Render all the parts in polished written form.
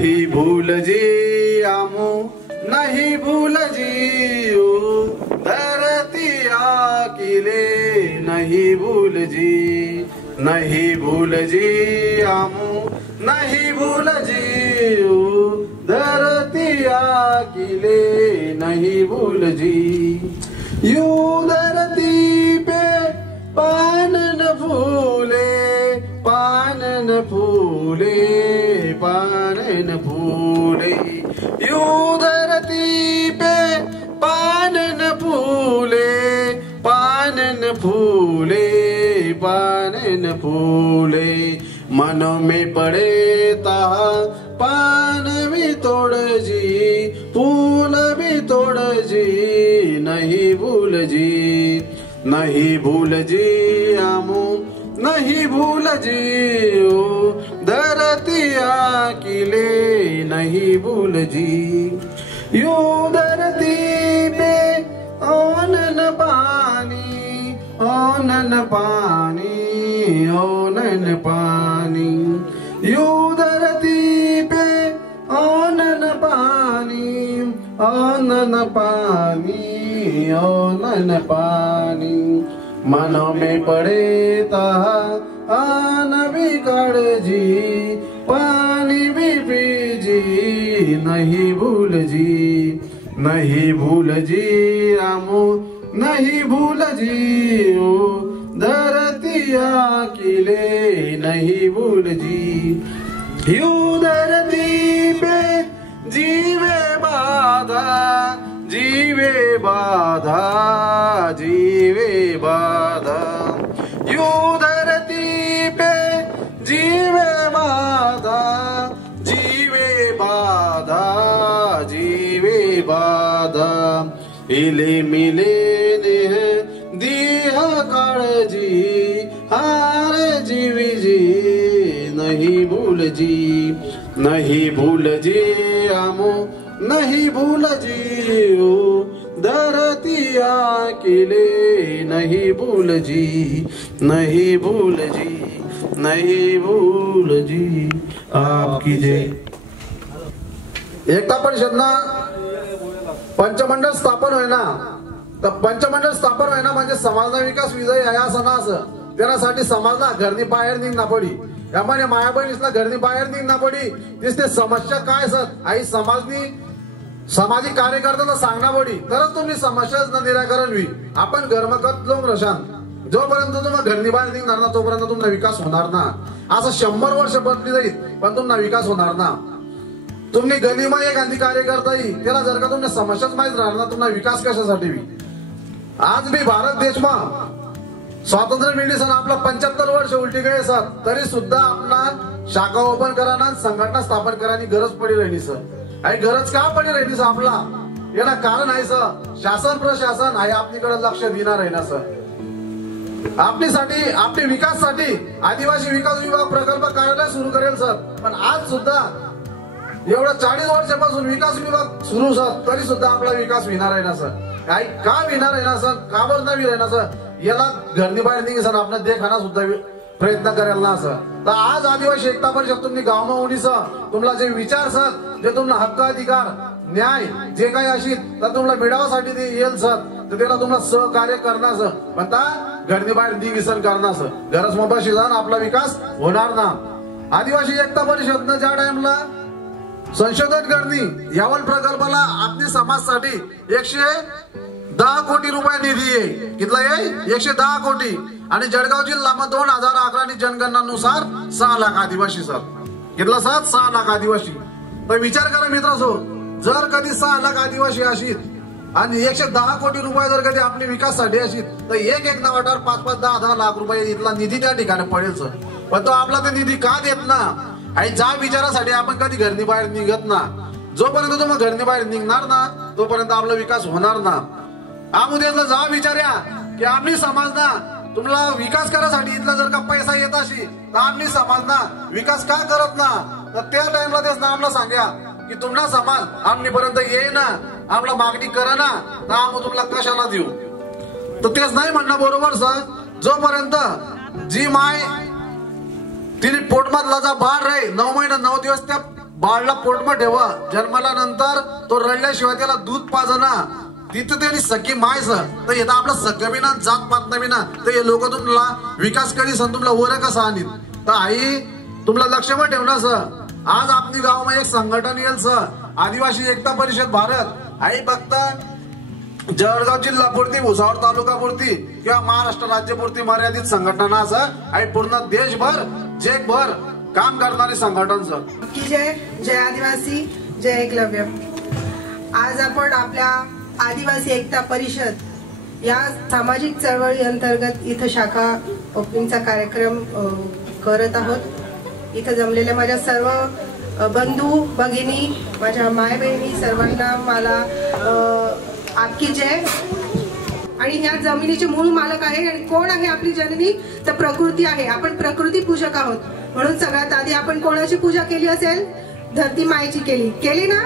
नहीं भूल जी आमू नहीं भूल जी ओ धरती आकिले नहीं भूल जी नहीं भूल जी आमू नहीं भूल जी ओ धरती आकिले नहीं भूल जी। यूं धरती पे पानन फूले पानन फूले पानन फूले यूं धरती पे पानन फूले पानन फूले पानन फूले मनो में पड़े ता पान भी तोड़ जी फूल भी तोड़ जी नहीं भूल जी नहीं भूल जी आमू नहीं भूल जी ओ धरती आकिले नहीं भूल जी। यू धरती पे ओनन पानी ओनन पानी ओनन पानी यू धरती पे ओनन पानी ओनन पानी ओनन पानी मनो में पड़े ता आन भी कर जी पानी भी पी जी नहीं भूल जी नहीं भूल जी आमू नहीं भूल जी ओ धरती आकिले नहीं भूल जी। यू धरती पे जीवे बाधा जीवे बाधा जीवे बाधा यू धरती पे जीवे बाधा जीवे बाधा जीवे बाधा इले मिले ने दिया काळ जी हार जीवी जी नहीं भूल जी नहीं भूल जी आमू नहीं भूल जी ओ धरती आकिले नहीं भूल जी नहीं भूल जी नहीं भूल जी। आपकी जय। एकता परिषदना पंचमंडळ स्थापन होईना तर पंचमंडळ स्थापन होईना म्हणजे समाजना विकास विजय या सणास त्यासाठी समाजना घरनी बाहेर निघना पडी यामुळे माया बहिणीसला घरनी बाहेर निघना पडी तिसते समस्या काय सत आई समाजनी सामाजिक कार्यकर्त्याला सांगना पडी तरच तुम्ही समस्याचं निराकरण होईल। आपण घरमकत लोक रशान जोपर्यंत तुम्हाला घरनी बाहेर निघणार ना तोपर्यंत तुमचा विकास होणार ना। असं 100 वर्ष बदली जाईल पण तुमचा विकास होणार ना। तुम्ही गलीमा एक गांधी कार्यकर्ता येईल त्याला जर का तुमच्या समस्याच माहित राहणार ना तुमचा विकास कशासाठी होईल। आज भी भारत देश में स्वातंत्र्य मिळण्यासाठी आपला 75 वर्ष उलटी गए सर तरी सुद्धा आपला शाखा ओपन कराना संघटना स्थापन करानी गरज पडी राहिली सर। आई गरज का पडी राहिली सर आपला याला कारण आहे सर शासन प्रशासन आहे आपल्याकडे लक्ष देणार आहे ना सर। आपल्यासाठी आपल्या विकासासाठी आदिवासी विकास विभाग प्रकल्प कार्यालय सुरू करेल सर पण आज सुद्धा एवढा 40 वर्षापासून विकास विभाग सुरू सर तरी सुद्धा आपला विकास होणार आहे ना सर। काय का होणार आहे ना सर का बरं नाही होणार सर याला घरनी बाहेर निघे सर आपण देखाना सुद्धा प्रयत्न करेल ना सर। तर आज आदिवासी एकता परिषद तुम्ही गावमा होणी सर तुम्हाला जे विचार सर जे तुम्हाला हक्क अधिकार न्याय जे काही असेल तर तुम्हाला मिळवासाठी ते येईल सर तर त्याला तुम्हाला सहकार्य करणार सर म्हणता घरनी बाहेर निघिसन करणार सर गरज मोबाशी जाऊन आपला विकास होणार ना। आदिवासी एकता परिषदनं ज्या टाइमला संशोधन करणी यावल प्रकल्पाला आपल्या समाजासाठी 110 कोटी रुपये निधी आहे कितला आहे 110 कोटी आणि जळगाव जिल्ह्यामध्ये 2011 नी जनगणनेनुसार 6 लाख आदिवासी सर कितला सर 6 लाख आदिवासी। तर विचार करा मित्रांनो जर कधी 6 लाख आदिवासी असतील आणि 110 कोटी रुपये जर कधी आपल्या विकासासाठी असतील तर एक नावावर 5-5 10-10 लाख रुपये इथला निधी त्या ठिकाणी पडेल सर। पण तो आपला ते निधी का देत ना आणि ज्या विचारासाठी आपण कधी घरनी बाहेर निघत ना जोपर्यंत तुम्ही घरनी बाहेर निघणार ना तोपर्यंत आपला विकास होणार ना। आमुद्याला जा विचार्या की आम्ही समाज ना तुम्हाला विकास करायसाठी इथला जर का पैसा येत अशी तर आम्ही समाज ना विकास का करत ना तर त्या टाइमला तेच ना आम्हाला सांगा की तुमचा समाज आमनीपर्यंत येई ना आम्हाला मागणी करा ना तर आम्ही तुम्हाला कशाला देऊ। तर तेच नाही म्हणणं बरोबर सर जोपर्यंत जी माय तिने पोटमधला जा बाळ राहील 9 महिने 9 दिवस त्या बाळला पोटमा ठेवा, जन्माला नंतर तो रडल्याशिवाय त्याला दूध पाजना, तिथं त्यांनी सखी माय सर तर येता आपला सगळं बिना जात पात नाही ना, तर हे लोक तुम्हाला विकास करी सन तुम्हाला वर कसं आणीत. तर आई तुम्हाला लक्षात ठेवणार सर. आज आपली गावामध्ये एक संघटन येईल सर, आदिवासी एकता परिषद भारत. आई बघता जळगाव जिल्हापुरती, भुसावळ तालुकापुरती किंवा महाराष्ट्र राज्यपुरती मर्यादित संघटना असं आई पूर्ण देशभर जगभर काम करणारी संघटन सर. की जय जय आदिवासी जय एकलव्य. आज आपण आपल्या आदिवासी एकता परिषद या सामाजिक चळवळी अंतर्गत इथं शाखा ओपनिंगचा कार्यक्रम करत आहोत. इथं जमलेल्या माझ्या सर्व बंधू भगिनी, माझ्या माय बहिणी सर्वांना मला आपकी जय. आणि ह्या जमिनीचे मूळ मालक आहे आणि कोण आहे आपली जननी, तर प्रकृती आहे. आपण प्रकृती पूजक आहोत. म्हणून सगळ्यात आधी आपण कोणाची पूजा केली असेल? धरती मायची केली ना.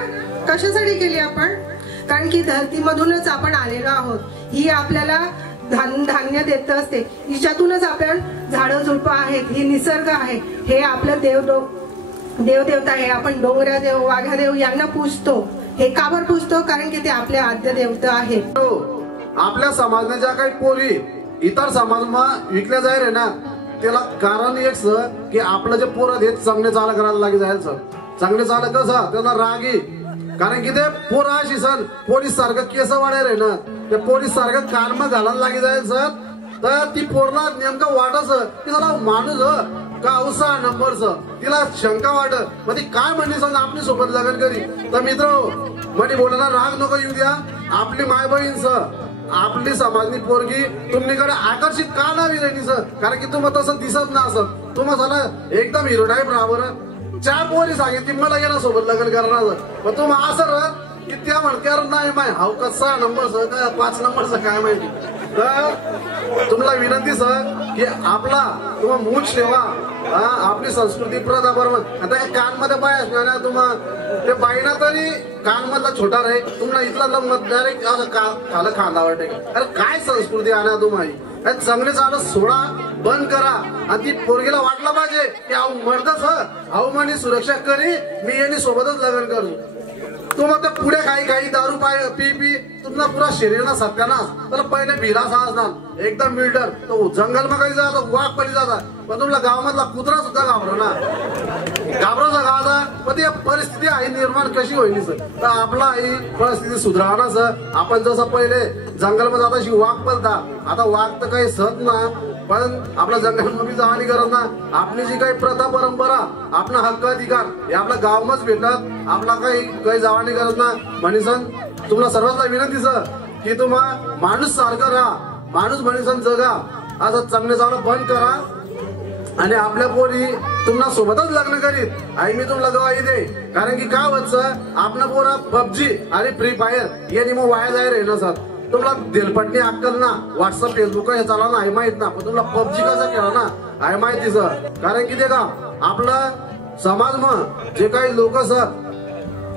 कशासाठी केली आपण? कारण की धरतीमधूनच आपण आलेलो आहोत. ही आपल्याला धान्य देत असते, हिच्यातूनच आपण झाडं झुडपं आहेत, ही निसर्ग आहे, हे आपलं देवदेवता आहे. आपण डोंगऱ्या देव, वाघ्या देव यांना पूजतो. हे का बरं पूजतो? कारण की ते आपले आद्य देवता आहेत. आपल्या समाजाच्या ज्या काही पोरी इतर समाजात विकल्या जाईल ना, त्याला कारण एक सर की आपलं जे पोरं आहेत चांगले चाल करायला लागे जाईल सर. चांगले चाल कसं त्यांना रागी, कारण की ते पोरं अशी सर पोलीस सारखं केस वाढायला ना, ते पोलीस सारखं कानम घालायला लागे जाईल सर. तर ती पोरला नेमकं वाटस की त्याला माणूस का अवसा नंबरच तिला शंका वाटत, मग ती काय म्हणली सर आपली सोबत लग्न करी. तर मित्र म्हणे बोलायला राग नको येऊ द्या. आपली माय बहीण सर, आपली समाजनी पोरगी तुमच्याकडे आकर्षित का नाही राहिली सर? कारण की तुम्हाला तसं दिसत ना असत. तुम्हाला एकदम हिरो टाईप राहा बरं. 4 पोरी सांगितली मला गेला सोबत लग्न करणार, मग तुम्हाला असं की त्या म्हणत्यावर नाही माय हाव का 6 नंबरचं का 5 नंबरचं काय माहिती. तर तुम्हाला विनंती सर की आपला तुम्हा मूच ठेवा, आपली संस्कृती प्रथा बरोबर. आता कानमध्ये बाय असणार ना, तुम्हाला ते बाईना तरी कानमधला छोटा राही, तुम्हाला इथला मत डायरेक्ट असं खालं खांदा वाटे. अरे काय संस्कृती आणा तुम्हाला? चांगले चालत सोडा, बंद करा. आणि ती पोरगीला वाटलं पाहिजे की अहो मर्दच अहो म्हणी सुरक्षा करी, मी यांनी सोबतच लग्न करू. तुम्हाला पुढे काही दारू पी तुमचा पुरा शरीरना सत्यानाश. तर पहिले भिरासा असणार एकदम मिल्डर, तो जंगल मध्ये काही जातो वाघ पडी जाता, पण तुमच्या गावामधला कुत्रा सुद्धा घाबरो ना, घाबरोचा गावाचा. पण ती परिस्थिती आहे निर्माण कशी होईल सर? तर आपला ही परिस्थिती सुधारणा सर. आपण जसं पहिले जंगलमध्ये जाता अशी वाघ पडता, आता वाघ तर काही सत ना, पण आपल्या जंगलमध्ये जावानी करत ना. आपली जी काही प्रथा परंपरा, आपला हक्क अधिकार हे आपल्या गावामच भेटत, आपला काही जावानी करत ना. म्हणीसन तुम्हाला सर्वांना विनंती सर की तुम्हा माणूस सारखं राहा, माणूस म्हणीसन जगा. असं चांगले चांगलं बंद करा आणि आपल्या पोरी तुम्हाला सोबतच लग्न करीत. आई मी तुम्हाला गवाही दे. कारण की काय होत सर, आपलं पोरा पबजी आणि फ्री फायर यांनी मग वाया जाय रे ना सर. तुम्हाला दिलपटणी अक्कल ना, व्हॉट्सअप फेसबुक हे चाला ना, आई माहित ना, पण तुम्हाला पबजी कसा केला ना आई माहिती सर. कारण की ते का आपला समाज मग जे काही लोक सर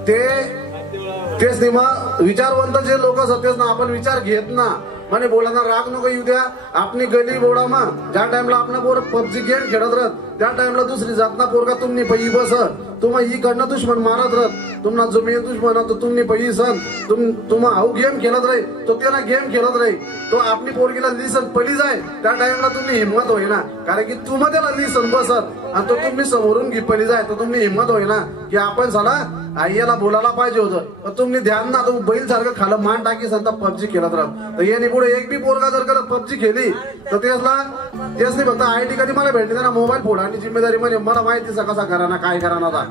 तेच मग विचारवंत जे लोक सर तेच ना आपण विचार घेत ना. म्हणे बोलायला राग नको येऊ द्या. आपली गली बोडा मग ज्या टाइमला आपला पोर पबजी गेम खेळत राहत, त्या टाइमला दुसरी जातना पोरगा तुम्ही पही बस, तुम्हा ही कडनं दुश्मन मारत राहत, तुम्हाला जो मेन दुश्मन तो तुम्ही पही सण तुम्हा हाऊ गेम खेळत राही, तो त्याला गेम खेळत राही, तो आपली पोरगीला लिसन पडी जाय, त्या टाइमला तुम्ही हिंमत होईना. कारण की तुम्हा त्याला लिसन बसत आणि तो तुम्ही समोरून घी पडी जाय, तर तुम्ही हिंमत होईना की आपण साला आईला बोलायला पाहिजे होतं. पण तुम्ही ध्यान ना, तो बैल सारखं खालं मान टाकी संता पबजी खेळत राहत. तर याने पुढे एक बी पोरगा जर करत पबजी खेळली तर तेच नाही फक्त आयटी कधी मला भेटली ना मोबाईल फोडाची जिम्मेदारी म्हणजे मला माहिती कसा करा ना काय करा ना.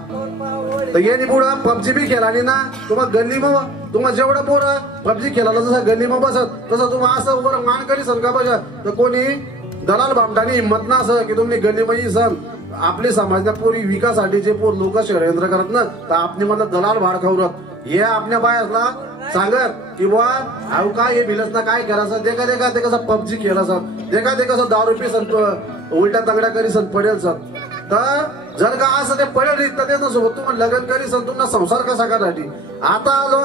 तर याने पुढे पबजी बी खेळाली ना, तुम्हाला गल्ली मग तुम्हाला जेवढं पोरं पबजी खेळायला जसं गल्ली मग बसत तसं तुम्हाला असं वर मान करी सर का बघा. तर कोणी दलाल भामटानी हिंमत ना असं की तुम्ही गल्ली मध्ये सण आपली समाजच्या पोरी विकासासाठी जे पोर लोक षडयंत्र करत ना, तर आपली मला दलाल भाड खावरत हे आपल्या बायासला सांगत की बा अहो काय हे भिलस ना काय करायचं. देखा ते कसं पबजी खेळा सर, देखा ते कसं दारू पी सर उलट्या तगड्या करी सर पडेल सर. तर जर का असं ते पडेल तर ते सोबत तुम्हाला लग्न करी सर तुम्हाला संसार कसा करायसाठी. आता आलो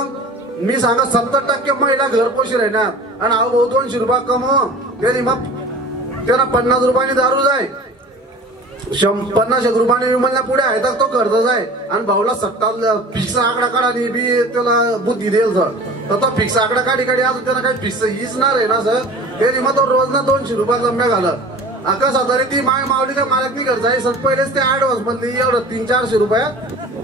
मी सांगा 70% महिला घरपोशी राहणार आणि अहो 200 रुपये कमव त्यांनी मग त्यांना 50 रुपयाने दारू जाय, 50 रुपयाने विमलला पुढे आहे तर तो कर्जच आहे आणि भाऊला 70 फिक्स आकडा काढा आणि बी त्याला बुद्धी देईल तर तो फिक्स आकडा काढी अजून त्याला काही फिक्स हिचणार आहे ना सर. ते मग तो रोज ना 200 रुपये जम्या घालत अका साधारण ती मावली त्या मालक नाही करत आहे सर. पहिलेच ते ऍडव्हान्स मधली एवढं 300-400 रुपये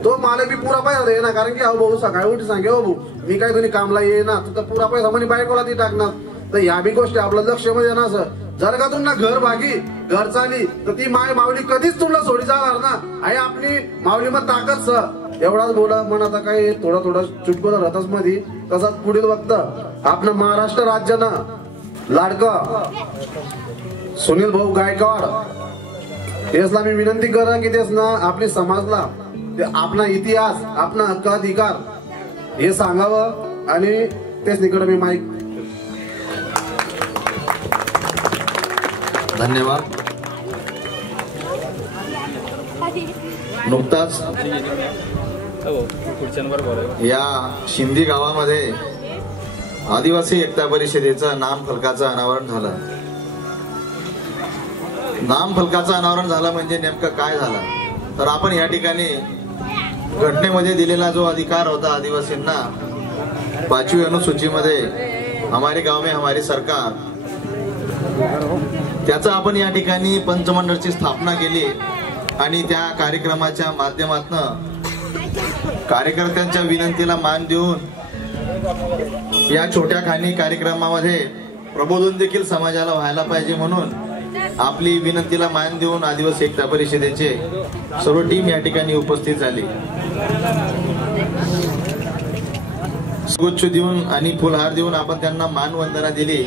तो मालक बी पुरा पैसा दे ना. कारण की अहो भाऊ सकाळी उठी सांगे हो भाऊ मी काय कोणी कामला ये ना तुझा पुरा पैसा म्हणे बायकोला ती टाकणार. तर ह्या बी गोष्टी आपलं लक्ष मध्ये ना सर. जर का तुमना घर भागी घर चाली तर ती मावली कधीच तुला सोडी जाणार ना. आहे आपली मावली मग ताकद सर. एवढाच बोला म्हणा आता काही थोडं चुटकुला राहतच मध्ये. तसाच पुढील वक्त आपलं महाराष्ट्र राज्यानं लाडका सुनील भाऊ गायकवाड तेचला मी विनंती करा की तेच ना आपली समाजला आपला इतिहास आपला हक्क अधिकार हे सांगावं आणि तेच निकड मी माईक. धन्यवाद. नुकताच या शिंदी गावामध्ये आदिवासी एकता परिषदेचं नामफलकाचं अनावरण झालं. नामफलकाचं अनावरण झालं म्हणजे नेमकं काय झालं तर आपण या ठिकाणी घटनेमध्ये दिलेला जो अधिकार होता आदिवासींना 5वी अनुसूचीमध्ये हमारे गाव में हमारी सरकार त्याचं आपण या ठिकाणी पंचमंडळची स्थापना केली आणि त्या कार्यक्रमाच्या माध्यमातून कार्यकर्त्यांच्या विनंतीला मान देऊन या छोट्या खाणी कार्यक्रमामध्ये प्रबोधन देखील समाजाला व्हायला पाहिजे म्हणून आपली विनंतीला मान देऊन आदिवासी एकता परिषदेचे सर्व टीम या ठिकाणी उपस्थित झाली. गुच्छ देऊन आणि फुलहार देऊन आपण त्यांना मानवंदना दिली.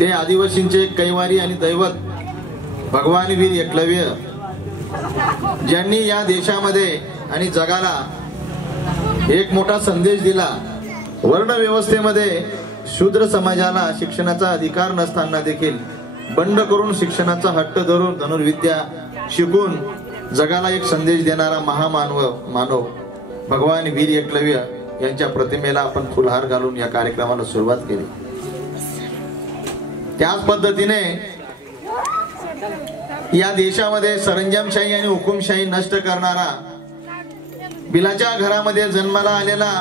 ते आदिवासींचे कैवारी आणि दैवत भगवान वीर एकलव्य ज्यांनी या देशामध्ये आणि जगाला एक मोठा संदेश दिला. वर्ण व्यवस्थेमध्ये शूद्र समाजाला शिक्षणाचा अधिकार नसताना देखील बंड करून शिक्षणाचा हट्ट धरून धनुर्विद्या शिकून जगाला एक संदेश देणारा मानव भगवान वीर एकलव्य यांच्या प्रतिमेला आपण फुलहार घालून या कार्यक्रमाला सुरुवात केली. त्याच पद्धतीने या देशामध्ये सरंजामशाही आणि हुकुमशाही नष्ट करणारा बिलाच्या घरामध्ये जन्माला आलेला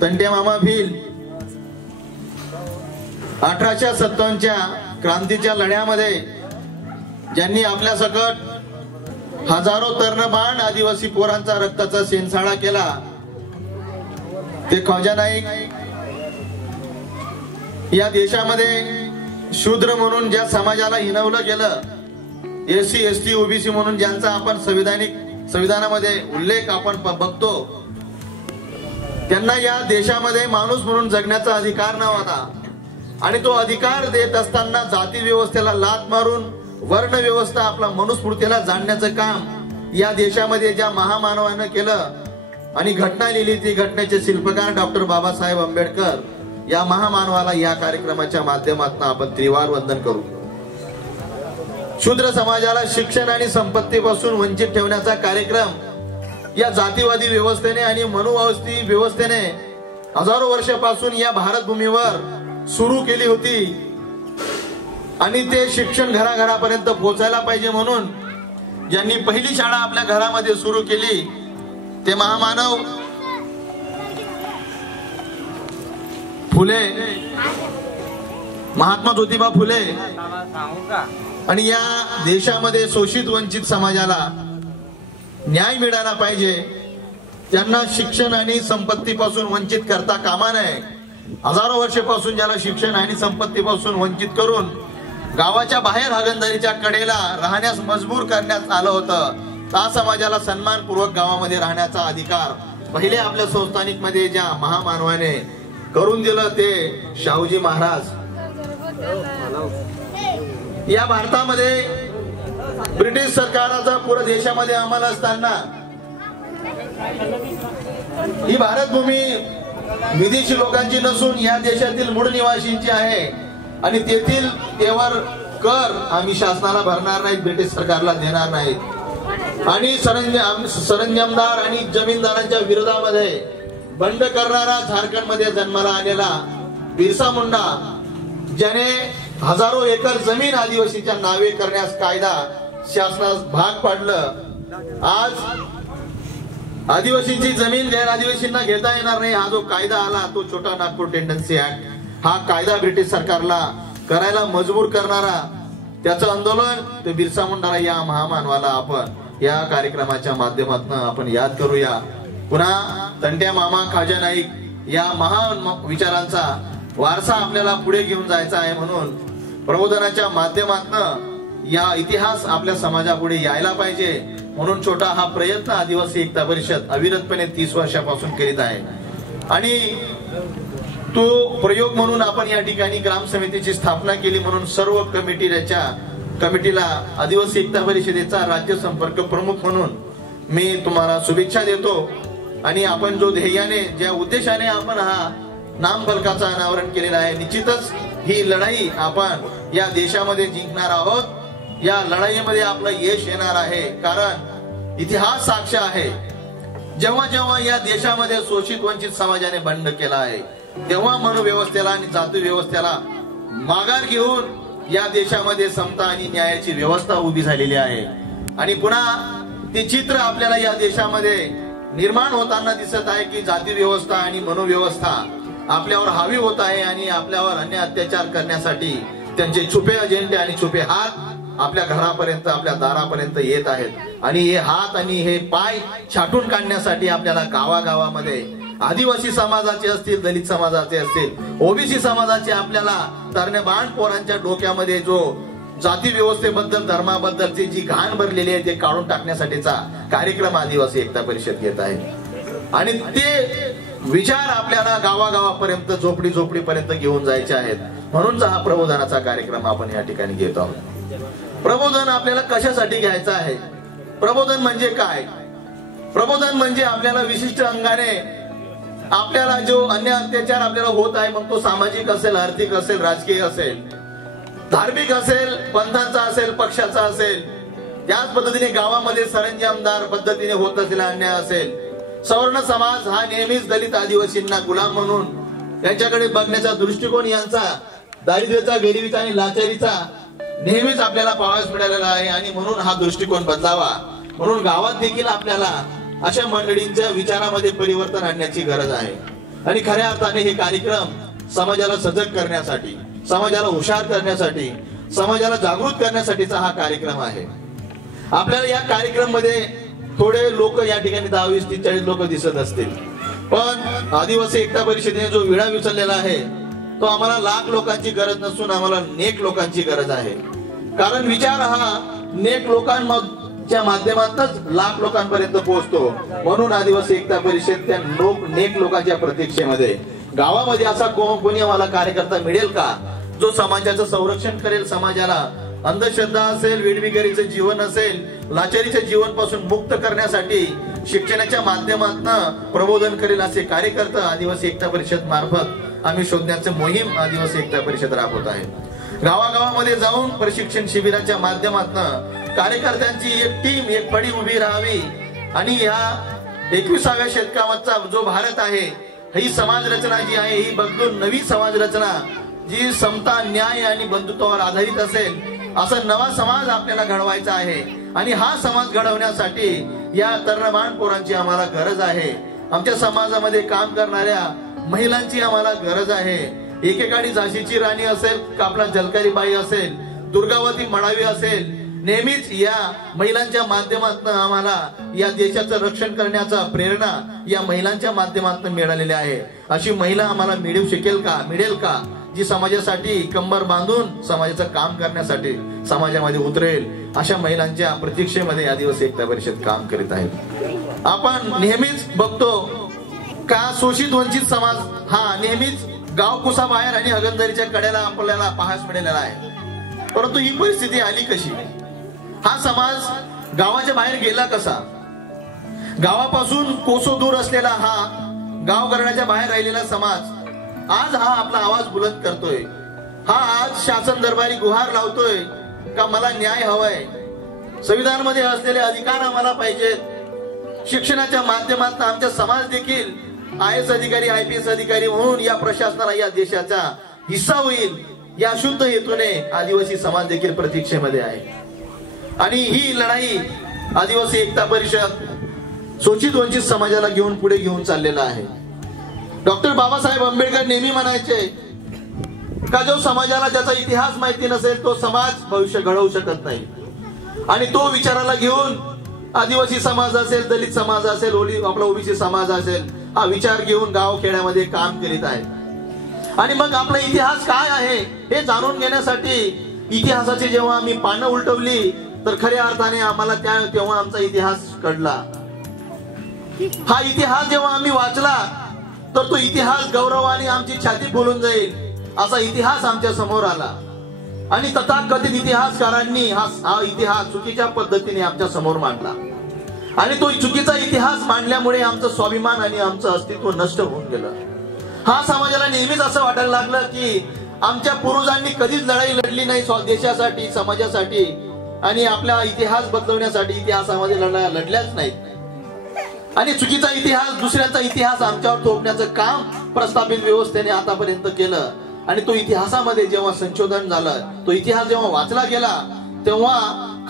तंटे मामा भिल 1857च्या क्रांतीच्या लढ्यामध्ये ज्यांनी आपल्या सकट हजारो तरणबाण आदिवासी पोरांचा रक्ताचा सेंसाळा केला ते खवजा नाईक या देशामध्ये शूद्र म्हणून ज्या समाजाला हिणवलं गेलं SC ST OBC म्हणून ज्यांचा आपण संविधानामध्ये उल्लेख आपण बघतो त्यांना या देशामध्ये माणूस म्हणून जगण्याचा अधिकार नव्हता आणि तो अधिकार देत असताना जाती व्यवस्थेला लाथ मारून वर्ण व्यवस्था आपला मनुस्मृतीला जाणण्याचं काम या देशामध्ये ज्या महामानवानं केलं आणि घटना लिहिली ती घटनेचे शिल्पकार डॉक्टर बाबासाहेब आंबेडकर या महामानवाला या कार्यक्रमाच्या माध्यमातून आपण त्रिवार वंदन करू. शूद्र समाजाला शिक्षण आणि संपत्तीपासून वंचित ठेवण्याचा कार्यक्रम या जातीवादी व्यवस्थेने आणि मनुवादी व्यवस्थेने हजारो वर्षापासून या भारत भूमीवर सुरू केली होती आणि ते शिक्षण घराघरापर्यंत पोहोचायला पाहिजे म्हणून ज्यांनी पहिली शाळा आपल्या घरामध्ये सुरू केली ते महामानव फुले महात्मा ज्योतिबा फुले. आणि या देशामध्ये शोषित वंचित समाजाला न्याय मिळाला पाहिजे त्यांना शिक्षण आणि संपत्तीपासून वंचित करता कामा नये. हजारो वर्षापासून ज्याला शिक्षण आणि संपत्तीपासून वंचित करून गावाच्या बाहेर हागणदारीच्या कडेला राहण्यास मजबूर करण्यात आलं होतं त्या समाजाला सन्मानपूर्वक गावामध्ये राहण्याचा अधिकार पहिले आपल्या संस्थानिक मध्ये ज्या महामानवाने करून दिलं ते शाहूजी महाराज. या भारतामध्ये ब्रिटिश सरकाराचा पूर्ण देशामध्ये अंमल असताना ही भारत भूमी विदेशी लोकांची नसून या देशातील मूळ निवासींची आहे आणि तेथील तेवर कर आम्ही शासनाला भरणार नाहीत ब्रिटिश सरकारला देणार नाहीत. आणि सरंजामदार आणि जमीनदारांच्या विरोधामध्ये बंड करणारा झारखंड मध्ये जन्माला आलेला बिरसा मुंडा ज्याने हजारो एकर जमीन आदिवासींच्या नावे करण्यास कायदा शासनास भाग पाडलं. आज आदिवासींची जमीन गैर आदिवासींना घेता येणार नाही हा जो कायदा आला तो छोटा नागपूर टेंडन्सी ऍक्ट हा कायदा ब्रिटिश सरकारला करायला मजबूर करणारा त्याचं आंदोलन ते बिरसा मुंडा या महामानवाला आपण या कार्यक्रमाच्या माध्यमातून आपण याद करूया. पुन्हा तंट्या मामा खाजा नाईक या महान विचारांचा वारसा आपल्याला पुढे घेऊन जायचा आहे. म्हणून प्रबोधनाच्या माध्यमातून या इतिहास आपल्या समाजापुढे यायला पाहिजे. म्हणून छोटा हा प्रयत्न आदिवासी एकता परिषद अविरतपणे 30 वर्षापासून करीत आहे. आणि तो प्रयोग म्हणून आपण या ठिकाणी ग्राम समितीची स्थापना केली. म्हणून सर्व कमिटीला आदिवासी एकता परिषदेचा राज्य संपर्क प्रमुख म्हणून मी तुम्हाला शुभेच्छा देतो. आणि आपण जो ध्येयाने ज्या उद्देशाने आपण हा नामफलकाचं अनावरण केलेलं आहे निश्चितच ही लढाई आपण या देशामध्ये जिंकणार आहोत. या लढाईमध्ये आपलं यश येणार आहे. कारण इतिहास साक्ष आहे जेव्हा जेव्हा या देशामध्ये शोषित वंचित समाजाने बंड केला आहे तेव्हा मनोव्यवस्थेला आणि जाती व्यवस्थेला माघार घेऊन या देशामध्ये समता आणि न्यायाची व्यवस्था उभी झालेली आहे. आणि पुन्हा ते चित्र आपल्याला या देशामध्ये निर्माण होताना दिसत आहे की जाती व्यवस्था आणि मनोव्यवस्था आपल्यावर हावी होत आहे आणि आपल्यावर अन्याय अत्याचार करण्यासाठी त्यांचे छुपे अजेंडे आणि छुपे हात आपल्या घरापर्यंत आपल्या दारापर्यंत येत आहेत. आणि हे हात आणि हे पाय छाटून काढण्यासाठी आपल्याला गावागावामध्ये आदिवासी समाजाचे असतील दलित समाजाचे असतील ओबीसी समाजाचे आपल्याला तरण्या पोरांच्या डोक्यामध्ये जो जाती व्यवस्थेबद्दल धर्माबद्दलची जी घाण भरलेली आहे ते काढून टाकण्यासाठीचा कार्यक्रम आदिवासी एकता परिषद घेत आहे. आणि ते विचार आपल्याला गावागावापर्यंत झोपडीपर्यंत घेऊन जायचे आहेत. म्हणूनचा हा प्रबोधनाचा कार्यक्रम आपण या ठिकाणी घेत आहोत. प्रबोधन आपल्याला कशासाठी घ्यायचं आहे? प्रबोधन म्हणजे काय? प्रबोधन म्हणजे आपल्याला विशिष्ट अंगाने आपल्याला जो अन्याय अत्याचार आपल्याला होत आहे मग तो सामाजिक असेल आर्थिक असेल राजकीय असेल धार्मिक असेल पंथांचा असेल पक्षाचा असेल त्याच पद्धतीने गावामध्ये सरंजामदार पद्धतीने होत असलेला अन्याय असेल. सवर्ण समाज हा नेहमीच दलित आदिवासींना गुलाम म्हणून यांच्याकडे बघण्याचा दृष्टिकोन यांचा दारिद्र्याचा गरिबीचा आणि लाचारीचा नेहमीच आपल्याला पाहावयास मिळालेला आहे. आणि म्हणून हा दृष्टिकोन बदलावा म्हणून गावात देखील आपल्याला अशा मंडळींच्या विचारामध्ये परिवर्तन आणण्याची गरज आहे. आणि खऱ्या अर्थाने हे कार्यक्रम समाजाला सजग करण्यासाठी समाजाला हुशार करण्यासाठी समाजाला जागृत करण्यासाठीचा हा कार्यक्रम आहे. आपल्याला या कार्यक्रम मध्ये थोडे लोक या ठिकाणी 20-40 लोक दिसत असतील पण आदिवासी एकता परिषदेने जो विडा विचरलेला आहे तो आम्हाला लाख लोकांची गरज नसून आम्हाला नेक लोकांची गरज आहे. कारण विचार हा नेक लोकांच्या माध्यमातूनच लाख लोकांपर्यंत पोहोचतो. म्हणून आदिवासी एकता परिषद त्या नेक लोकांच्या प्रतीक्षेमध्ये गावामध्ये असा कोणी आम्हाला कार्यकर्ता मिळेल का जो समाजाचं संरक्षण करेल समाजाला अंधश्रद्धा असेल वेडबिगारीचं जीवन असेल लाचारीच्या जीवन पासून मुक्त करण्यासाठी शिक्षणाच्या माध्यमातून प्रबोधन करेल असे कार्यकर्ते आदिवासी एकता परिषद मार्फत आम्ही शोधण्याचे मोहीम आदिवासी एकता परिषद राबवत आहे. गावागावामध्ये जाऊन प्रशिक्षण शिबिराच्या माध्यमातून कार्यकर्त्यांची एक टीम एक फडी उभी राहावी आणि या 21व्या शतकाचा जो भारत आहे ही समाज रचना जी आहे ही बदलून नवी समाज रचना जी समता न्याय आणि बंधुत्वावर आधारित असेल असा नवा समाज आपल्याला घडवायचा आहे. आणि हा समाज घडवण्यासाठी या तरुण पोरांची आम्हाला गरज आहे. आमच्या समाजामध्ये काम करणाऱ्या महिलांची आम्हाला गरज आहे. एकेकाळी झाशीची राणी असेल आपला झलकारीबाई असेल दुर्गावती मडावी असेल नेहमीच या महिलांच्या माध्यमातून आम्हाला या देशाचं रक्षण करण्याचा प्रेरणा या महिलांच्या माध्यमातून मिळालेली आहे. अशी महिला आम्हाला मिळेल का जी समाजासाठी कंबर बांधून समाजाचं काम करण्यासाठी समाजामध्ये उतरेल. अशा महिलांच्या प्रतीक्षेमध्ये आदिवासी एकता परिषद काम करीत आहे. आपण नेहमीच बघतो का शोषित वंचित समाज हा नेहमीच गाव कुसाबाहेर आणि हगंदरीच्या कड्याला आपल्याला पाहायला मिळालेला आहे. परंतु ही परिस्थिती आली कशी? हा समाज गावाच्या बाहेर गेला कसा? गावापासून कोसो दूर असलेला हा गाव करण्याच्या बाहेर राहिलेला समाज आज हा आपला आवाज बुलंद करतोय. हा आज शासन दरबारी गुहार लावतोय का मला न्याय हवाय संविधानामध्ये असलेले अधिकार आम्हाला पाहिजेत. शिक्षणाच्या माध्यमातून आमचा समाज देखील IAS अधिकारी IPS अधिकारी म्हणून या प्रशासनाला या देशाचा हिस्सा होईल या शुद्ध हेतूने आदिवासी समाज देखील प्रतीक्षेमध्ये आहे आणि ही लढाई आदिवासी एकता परिषद शोषित वंचित समाजाला पुढे घेऊन चाललेला आहे. डॉक्टर बाबासाहेब आंबेडकर नेहमी म्हणायचे का जो समाजाला ज्याचा इतिहास माहिती नसेल तो समाज भविष्य घडवू शकत नाही. आणि तो विचाराला घेऊन आदिवासी समाज असेल, दलित समाज असेल, आपला ओबीसी समाज असेल, हा विचार घेऊन गाव खेड्यामध्ये काम करीत आहे. आणि मग आपला इतिहास काय आहे हे जाणून घेण्यासाठी इतिहासाची जेव्हा आम्ही पानं उलटवली तर खऱ्या अर्थाने आम्हाला तेव्हा आमचा इतिहास कळला. हा इतिहास जेव्हा आम्ही वाचला तर तो इतिहास गौरवाने आमची छाती फुलून जाईल असा इतिहास आमच्या समोर आला. आणि तथाकथित इतिहासकारांनी हा इतिहास चुकीच्या पद्धतीने आमच्या समोर मांडला आणि तो चुकीचा इतिहास मांडल्यामुळे आमचं स्वाभिमान आणि आमचं अस्तित्व नष्ट होऊन गेलं. हा समाजाला नेहमीच असं वाटायला लागलं की आमच्या पूर्वजांनी कधीच लढाई लढली नाही देशासाठी, समाजासाठी आणि आपला इतिहास बदलवण्यासाठी इतिहासामध्ये लढल्याच नाहीत. आणि चुकीचा इतिहास, दुसऱ्यांचा इतिहास आमच्यावर थोपण्याचं काम प्रस्थापित व्यवस्थेने आतापर्यंत केलं. आणि तो इतिहासामध्ये जेव्हा संशोधन झालं, तो इतिहास जेव्हा वाचला गेला तेव्हा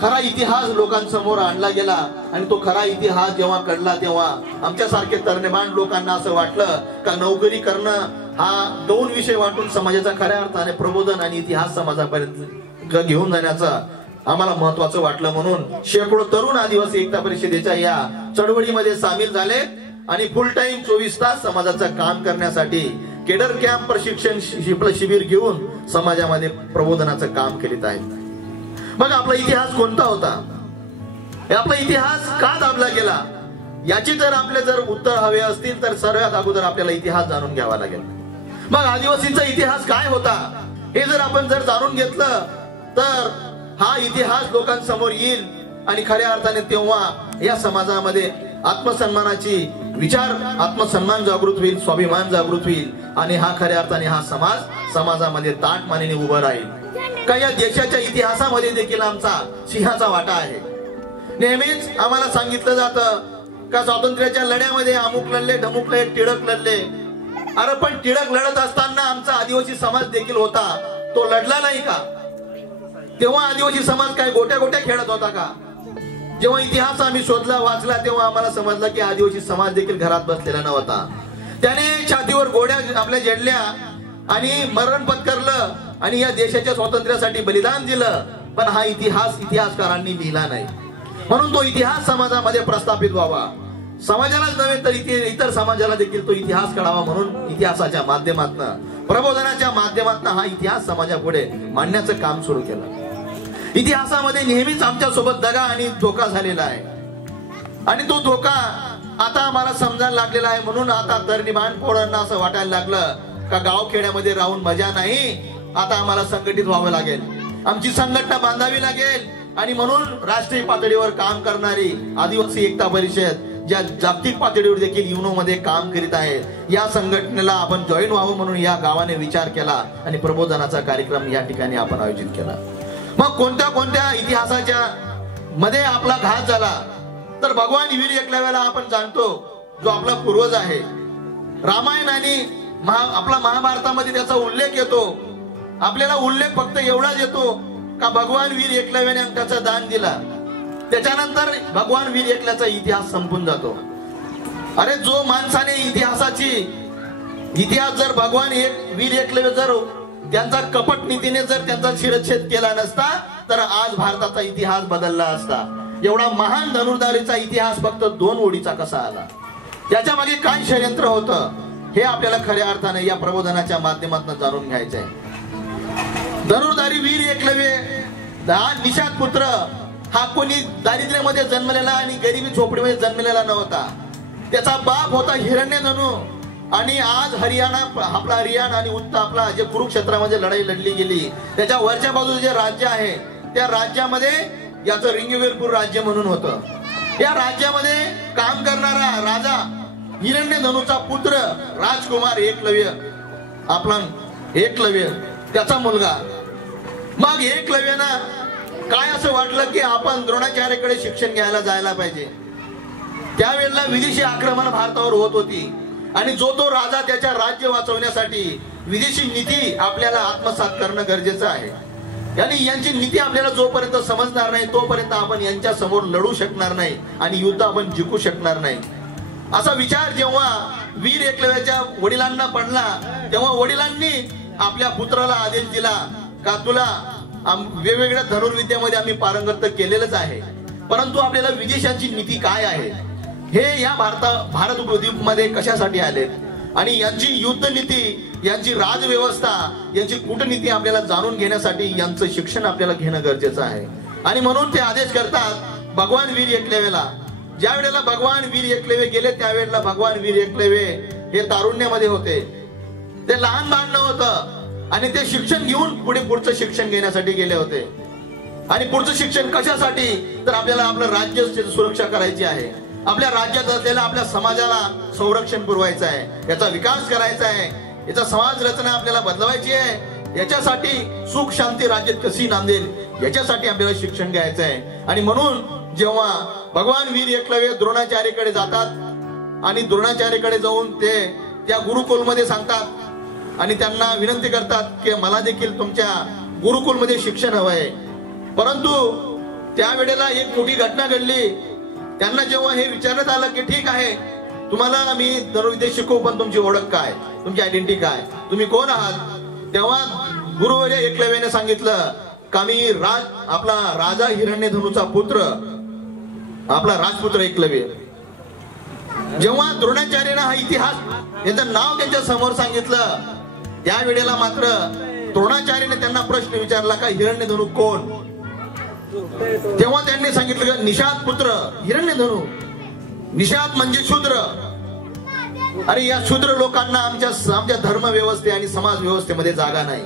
खरा इतिहास लोकांसमोर आणला गेला. आणि तो खरा इतिहास जेव्हा कळला तेव्हा आमच्यासारखे तरणेबाण लोकांना असं वाटलं का नोकरी करणं हा दोन विषय वाटून समाजाचा खऱ्या अर्थाने प्रबोधन आणि इतिहास समाजापर्यंत घेऊन जाण्याचा आम्हाला महत्वाचं वाटलं. म्हणून शेकडो तरुण आदिवासी एकता परिषदेच्या या चळवळीमध्ये सामील झाले आणि फुल टाइम 24 तास समाजाचं काम करण्यासाठी केडर कॅम्प प्रशिक्षण शिबिर घेऊन समाजामध्ये प्रबोधनाचं काम करीत आहेत. मग आपला इतिहास कोणता होता, आपला इतिहास का दाबला गेला, याची जर उत्तर हवे असतील तर सर्वात अगोदर आपल्याला इतिहास जाणून घ्यावा लागेल. मग आदिवासींचा इतिहास काय होता हे जर आपण जाणून घेतलं तर हा इतिहास लोकांसमोर येईल आणि खऱ्या अर्थाने तेव्हा या समाजामध्ये आत्मसन्मानाची विचार, आत्मसन्मान जागृत होईल, स्वाभिमान जागृत होईल आणि हा खऱ्या अर्थाने हा समाजामध्ये ताठ मानेने उभं राहील. का या देशाच्या इतिहासामध्ये देखील आमचा सिंहाचा वाटा आहे. नेहमीच आम्हाला सांगितलं जातं का स्वातंत्र्याच्या लढ्यामध्ये अमुक लढले, ढमुक लढले, टिळक लढले. अरे पण टिळक लढत असताना आमचा आदिवासी समाज देखील होता, तो लढला नाही का? तेव्हा आदिवासी समाज काय गोट्या गोट्या खेळत होता का? जेव्हा इतिहास आम्ही शोधला, वाचला तेव्हा आम्हाला समजलं की आदिवासी समाज देखील घरात बसलेला नव्हता. त्याने छातीवर गोड्या आपल्या जडल्या आणि मरण पत्करलं आणि या देशाच्या स्वातंत्र्यासाठी बलिदान दिलं. पण हा इतिहास इतिहासकारांनी लिहिला नाही. म्हणून तो इतिहास समाजामध्ये प्रस्थापित व्हावा, समाजालाच नव्हे तर इतर समाजाला देखील तो इतिहास कळावा म्हणून इतिहासाच्या माध्यमातून, प्रबोधनाच्या माध्यमातून हा इतिहास समाजापुढे मांडण्याचं काम सुरू केलं. इतिहासामध्ये नेहमीच आमच्या सोबत दगा आणि धोका झालेला आहे आणि तो धोका आता आम्हाला समजायला लागलेला आहे. म्हणून आता तरणीबाण पोरांना असं वाटायला लागलं का गाव खेड्यामध्ये राहून मजा नाही, आता आम्हाला संघटित व्हावं लागेल, आमची संघटना बांधावी लागेल. आणि म्हणून राष्ट्रीय पातळीवर काम करणारी आदिवासी एकता परिषद ज्या जागतिक पातळीवर देखील युनो मध्ये काम करीत आहे, या संघटनेला आपण जॉईन व्हावं म्हणून या गावाने विचार केला आणि प्रबोधनाचा कार्यक्रम या ठिकाणी आपण आयोजित केला. मग कोणत्या कोणत्या इतिहासाच्या मध्ये आपला घात झाला तर भगवान वीर एकलव्याला आपण जाणतो, जो आपला पूर्वज आहे. रामायण आणि आपला महाभारतामध्ये त्याचा उल्लेख येतो. आपल्याला उल्लेख फक्त एवढाच येतो का भगवान वीर एकलव्याने अंकाचं दान दिला, त्याच्यानंतर भगवान वीर एकल्याचा इतिहास संपून जातो. अरे जो माणसाने इतिहास जर भगवान वीर एकलव्य जर त्यांचा कपट नीतीने जर त्यांचा शिरच्छेद केला नसता तर आज भारताचा इतिहास बदलला असता. एवढा महान धनुर्धारीचा इतिहास फक्त 2 ओळीचा कसा आला, त्याच्या मागे काय षडयंत्र होतं हे आपल्याला खऱ्या अर्थाने या प्रबोधनाच्या माध्यमातून जाणून घ्यायचंय. धनुर्धारी वीर एकलव्य हा निषाद पुत्र हा कोणी दारिद्र्यामध्ये जन्मलेला आणि गरिबी झोपडीमध्ये जन्मलेला नव्हता. त्याचा बाप होता हिरण्यधनु. आणि आज हरियाणा, आपला हरियाणा आणि उत्तर आपला जे कुरुक्षेत्रामध्ये लढाई लढली गेली त्याच्या वरच्या बाजूला जे राज्य आहे त्या राज्यामध्ये याचं रिंगवीरपूर राज्य म्हणून होतं. या राज्यामध्ये काम करणारा राजा हिरण्यधनुचा पुत्र राजकुमार एकलव्य, आपला एकलव्य त्याचा मुलगा. मग एकलव्यानं काय असं वाटलं की आपण द्रोणाचार्याकडे शिक्षण घ्यायला जायला पाहिजे. त्यावेळेला विदेशी आक्रमण भारतावर होत होती आणि जो तो राजा त्याच्या राज्य वाचवण्यासाठी विदेशी नीती आपल्याला आत्मसात करणं गरजेचं आहे. आणि यांची नीती आपल्याला जोपर्यंत समजणार नाही तोपर्यंत आपण यांच्या समोर लढू शकणार नाही आणि युद्ध आपण जिंकू शकणार नाही. असा विचार जेव्हा वीर एकलव्याच्या वडिलांना पडला तेव्हा वडिलांनी आपल्या पुत्राला आदेश दिला का तुला वेगवेगळ्या धनुर्विद्यामध्ये आम्ही पारंगत केलेलंच आहे, परंतु आपल्याला विदेशाची नीती काय आहे हे या भारत उपद्वीपमध्ये कशासाठी आले आणि यांची युद्ध नीती, यांची राजव्यवस्था, यांची कूटनीती आपल्याला जाणून घेण्यासाठी यांचं शिक्षण आपल्याला घेणं गरजेचं आहे. आणि म्हणून ते आदेश करतात भगवान वीर एकलव्याला. ज्या वेळेला भगवान वीर एकलव्य गेले त्यावेळेला भगवान वीर एकलव्य हे तारुण्यामध्ये होते, ते लहान बाळ नव्हतं आणि ते शिक्षण घेऊन पुढचं शिक्षण घेण्यासाठी गेले होते. आणि पुढचं शिक्षण कशासाठी तर आपल्याला आपलं राज्य सुरक्षा करायची आहे, आपल्या राज्यात असलेल्या आपल्या समाजाला संरक्षण पुरवायचं आहे, याचा विकास करायचा आहे, याचा समाज रचना आपल्याला बदलवायची आहे, याच्यासाठी सुख शांती राज्यात कशी नांदेल याच्यासाठी आपल्याला शिक्षण घ्यायचं आहे. आणि म्हणून जेव्हा भगवान वीर एकलव्य द्रोणाचार्याकडे जातात आणि द्रोणाचार्याकडे जाऊन ते त्या गुरुकुलमध्ये सांगतात आणि त्यांना विनंती करतात की मला देखील तुमच्या गुरुकुलमध्ये शिक्षण हवंय. परंतु त्यावेळेला एक मोठी घटना घडली. त्यांना जेव्हा हे विचारण्यात आलं की ठीक आहे तुम्हाला मी धनुर्विद्या शिकवू पण तुमची ओळख काय, तुमची आयडेंटिटी काय, तुम्ही कोण आहात, तेव्हा गुरुवर्य एकलव्याने सांगितलं का मी आपला राजा हिरण्यधनुचा पुत्र, आपला राजपुत्र एकलव्य. जेव्हा द्रोणाचार्याने हा इतिहास याचं नाव त्यांच्या समोर सांगितलं त्यावेळेला मात्र द्रोणाचार्याने त्यांना प्रश्न विचारला का हिरण्यधनु कोण. तेव्हा त्यांनी सांगितलं की निषाद पुत्र हिरण्यधनु. निषाद म्हणजे शूद्र. अरे या शूद्र लोकांना आमच्या धर्म व्यवस्थे आणि समाज व्यवस्थेमध्ये जागा नाही,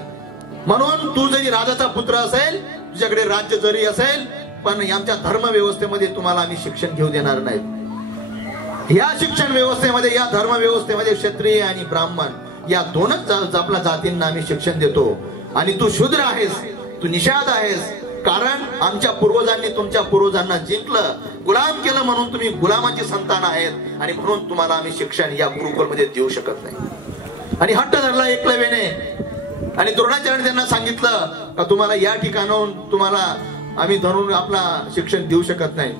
म्हणून तू जरी राजाचा पुत्र असेल, तुझ्याकडे राज्य जरी असेल, पण आमच्या धर्म व्यवस्थेमध्ये तुम्हाला आम्ही शिक्षण घेऊ देणार नाहीत. या शिक्षण व्यवस्थेमध्ये, या धर्म व्यवस्थेमध्ये क्षत्रिय आणि ब्राह्मण या दोनच आपल्या जातींना आम्ही शिक्षण देतो आणि तू शूद्र आहेस, तू निषाद आहेस, कारण आमच्या पूर्वजांनी तुमच्या पूर्वजांना जिंकलं, गुलाम केलं, म्हणून तुम्ही गुलामाची संतान आहेत आणि म्हणून तुम्हाला आम्ही शिक्षण या गुरुकुलमध्ये देऊ शकत नाही. आणि हट्ट धरला एकलव्याने आणि द्रोणाचार्याने त्यांना सांगितलं का तुम्हाला या ठिकाणाहून तुम्हाला आम्ही धरून आपला शिक्षण देऊ शकत नाही.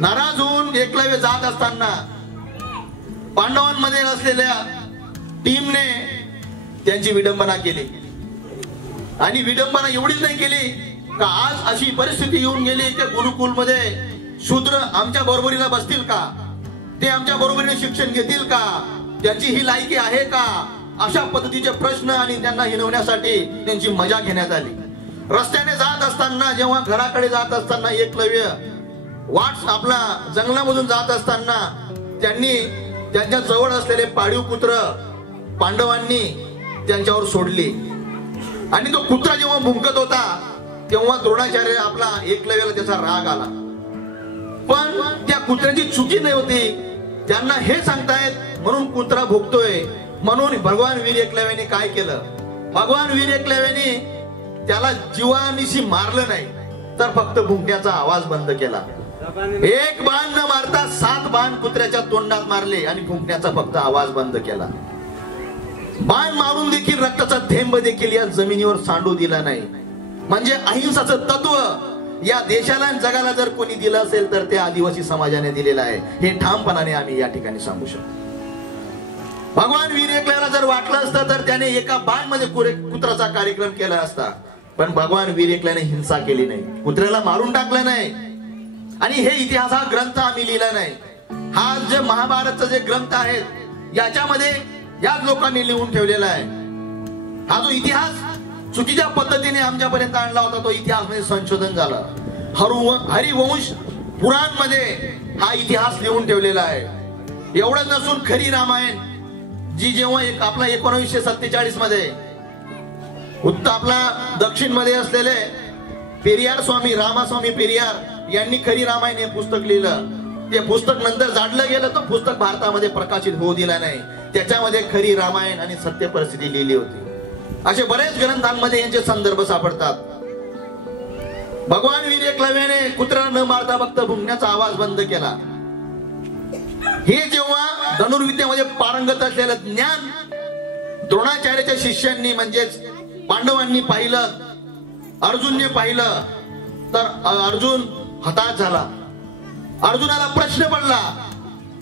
नाराज होऊन एकलव्य जात असताना पांडवांमध्ये असलेल्या टीमने त्यांची विडंबना केली आणि विडंबना एवढीच नाही केली का आज अशी परिस्थिती येऊन गेली की गुरुकुलमध्ये शूद्र आमच्या बरोबरीला बसतील का, ते आमच्या बरोबरीने शिक्षण घेतील का, त्यांची ही लायकी आहे का, अशा पद्धतीचे प्रश्न आणि त्यांना हिणवण्यासाठी त्यांची मजा घेण्यात आली. रस्त्याने जात असताना, जेव्हा घराकडे जात असताना एकलव्य आपला जंगलामधून जात असताना त्यांनी त्यांच्या जवळ असलेले पाळीव कुत्र पांडवांनी त्यांच्यावर सोडली आणि तो कुत्रा जेव्हा भुंकत होता तेव्हा द्रोणाचार्य आपला एकलव्याला त्याचा राग आला. पण त्या कुत्र्याची चुकी नाही होती, त्यांना हे सांगतायत म्हणून कुत्रा भुंकतोय, म्हणून भगवान वीर एकलव्याने काय केलं, भगवान वीर एकलव्याने त्याला जीवानिशी मारलं नाही तर फक्त भुंकण्याचा आवाज बंद केला. एक बाण न मारता 7 बाण कुत्र्याच्या तोंडात मारले आणि भुंकण्याचा फक्त आवाज बंद केला. बाण मारून देखील रक्ताचा थेंब देखील या जमिनीवर सांडू दिला नाही. म्हणजे अहिंसाचं तत्व या देशाला आणि जगाला जर कोणी दिलं असेल तर ते आदिवासी समाजाने दिलेलं आहे, हे ठामपणाने आम्ही या ठिकाणी सांगू शकतो. भगवान वीर एकलव्याला जर वाटलं असतं तर त्याने एका बाण मध्ये कुत्राचा कार्यक्रम केला असता, पण भगवान वीर एकलव्याने हिंसा केली नाही, कुत्र्याला मारून टाकलं नाही. आणि हे इतिहास हा ग्रंथ आम्ही लिहिला नाही, हा जे महाभारतचा जे ग्रंथ आहेत याच्यामध्ये याच लोकांनी लिहून ठेवलेला आहे. हा जो इतिहास चुकीच्या पद्धतीने आमच्यापर्यंत आणला होता तो इतिहास मध्ये संशोधन झालं. हरिवंश पुराण मध्ये हा इतिहास लिहून ठेवलेला आहे. एवढंच नसून खरी रामायण जी जेव्हा आपला 1947 मध्ये आपला दक्षिण मध्ये असलेले पेरियार स्वामी, रामास्वामी पेरियार यांनी खरी रामायण हे पुस्तक लिहिलं. ते पुस्तक नंतर जाडलं गेलं, तो पुस्तक भारतामध्ये प्रकाशित होऊ दिला नाही. त्याच्यामध्ये खरी रामायण आणि सत्य परिस्थिती लिहिली होती. असे बरेच ग्रंथांमध्ये यांचे संदर्भ सापडतात. भगवान वीर एकलव्याने कुत्र्याला न मारता फक्त भुंकण्याचा आवाज बंद केला. हे जेव्हा धनुर्विद्यामध्ये पारंगत असलेलं ज्ञान द्रोणाचार्याच्या शिष्यांनी म्हणजेच पांडवांनी पाहिलं, अर्जुनने पाहिलं तर अर्जुन हताश झाला. अर्जुनाला प्रश्न पडला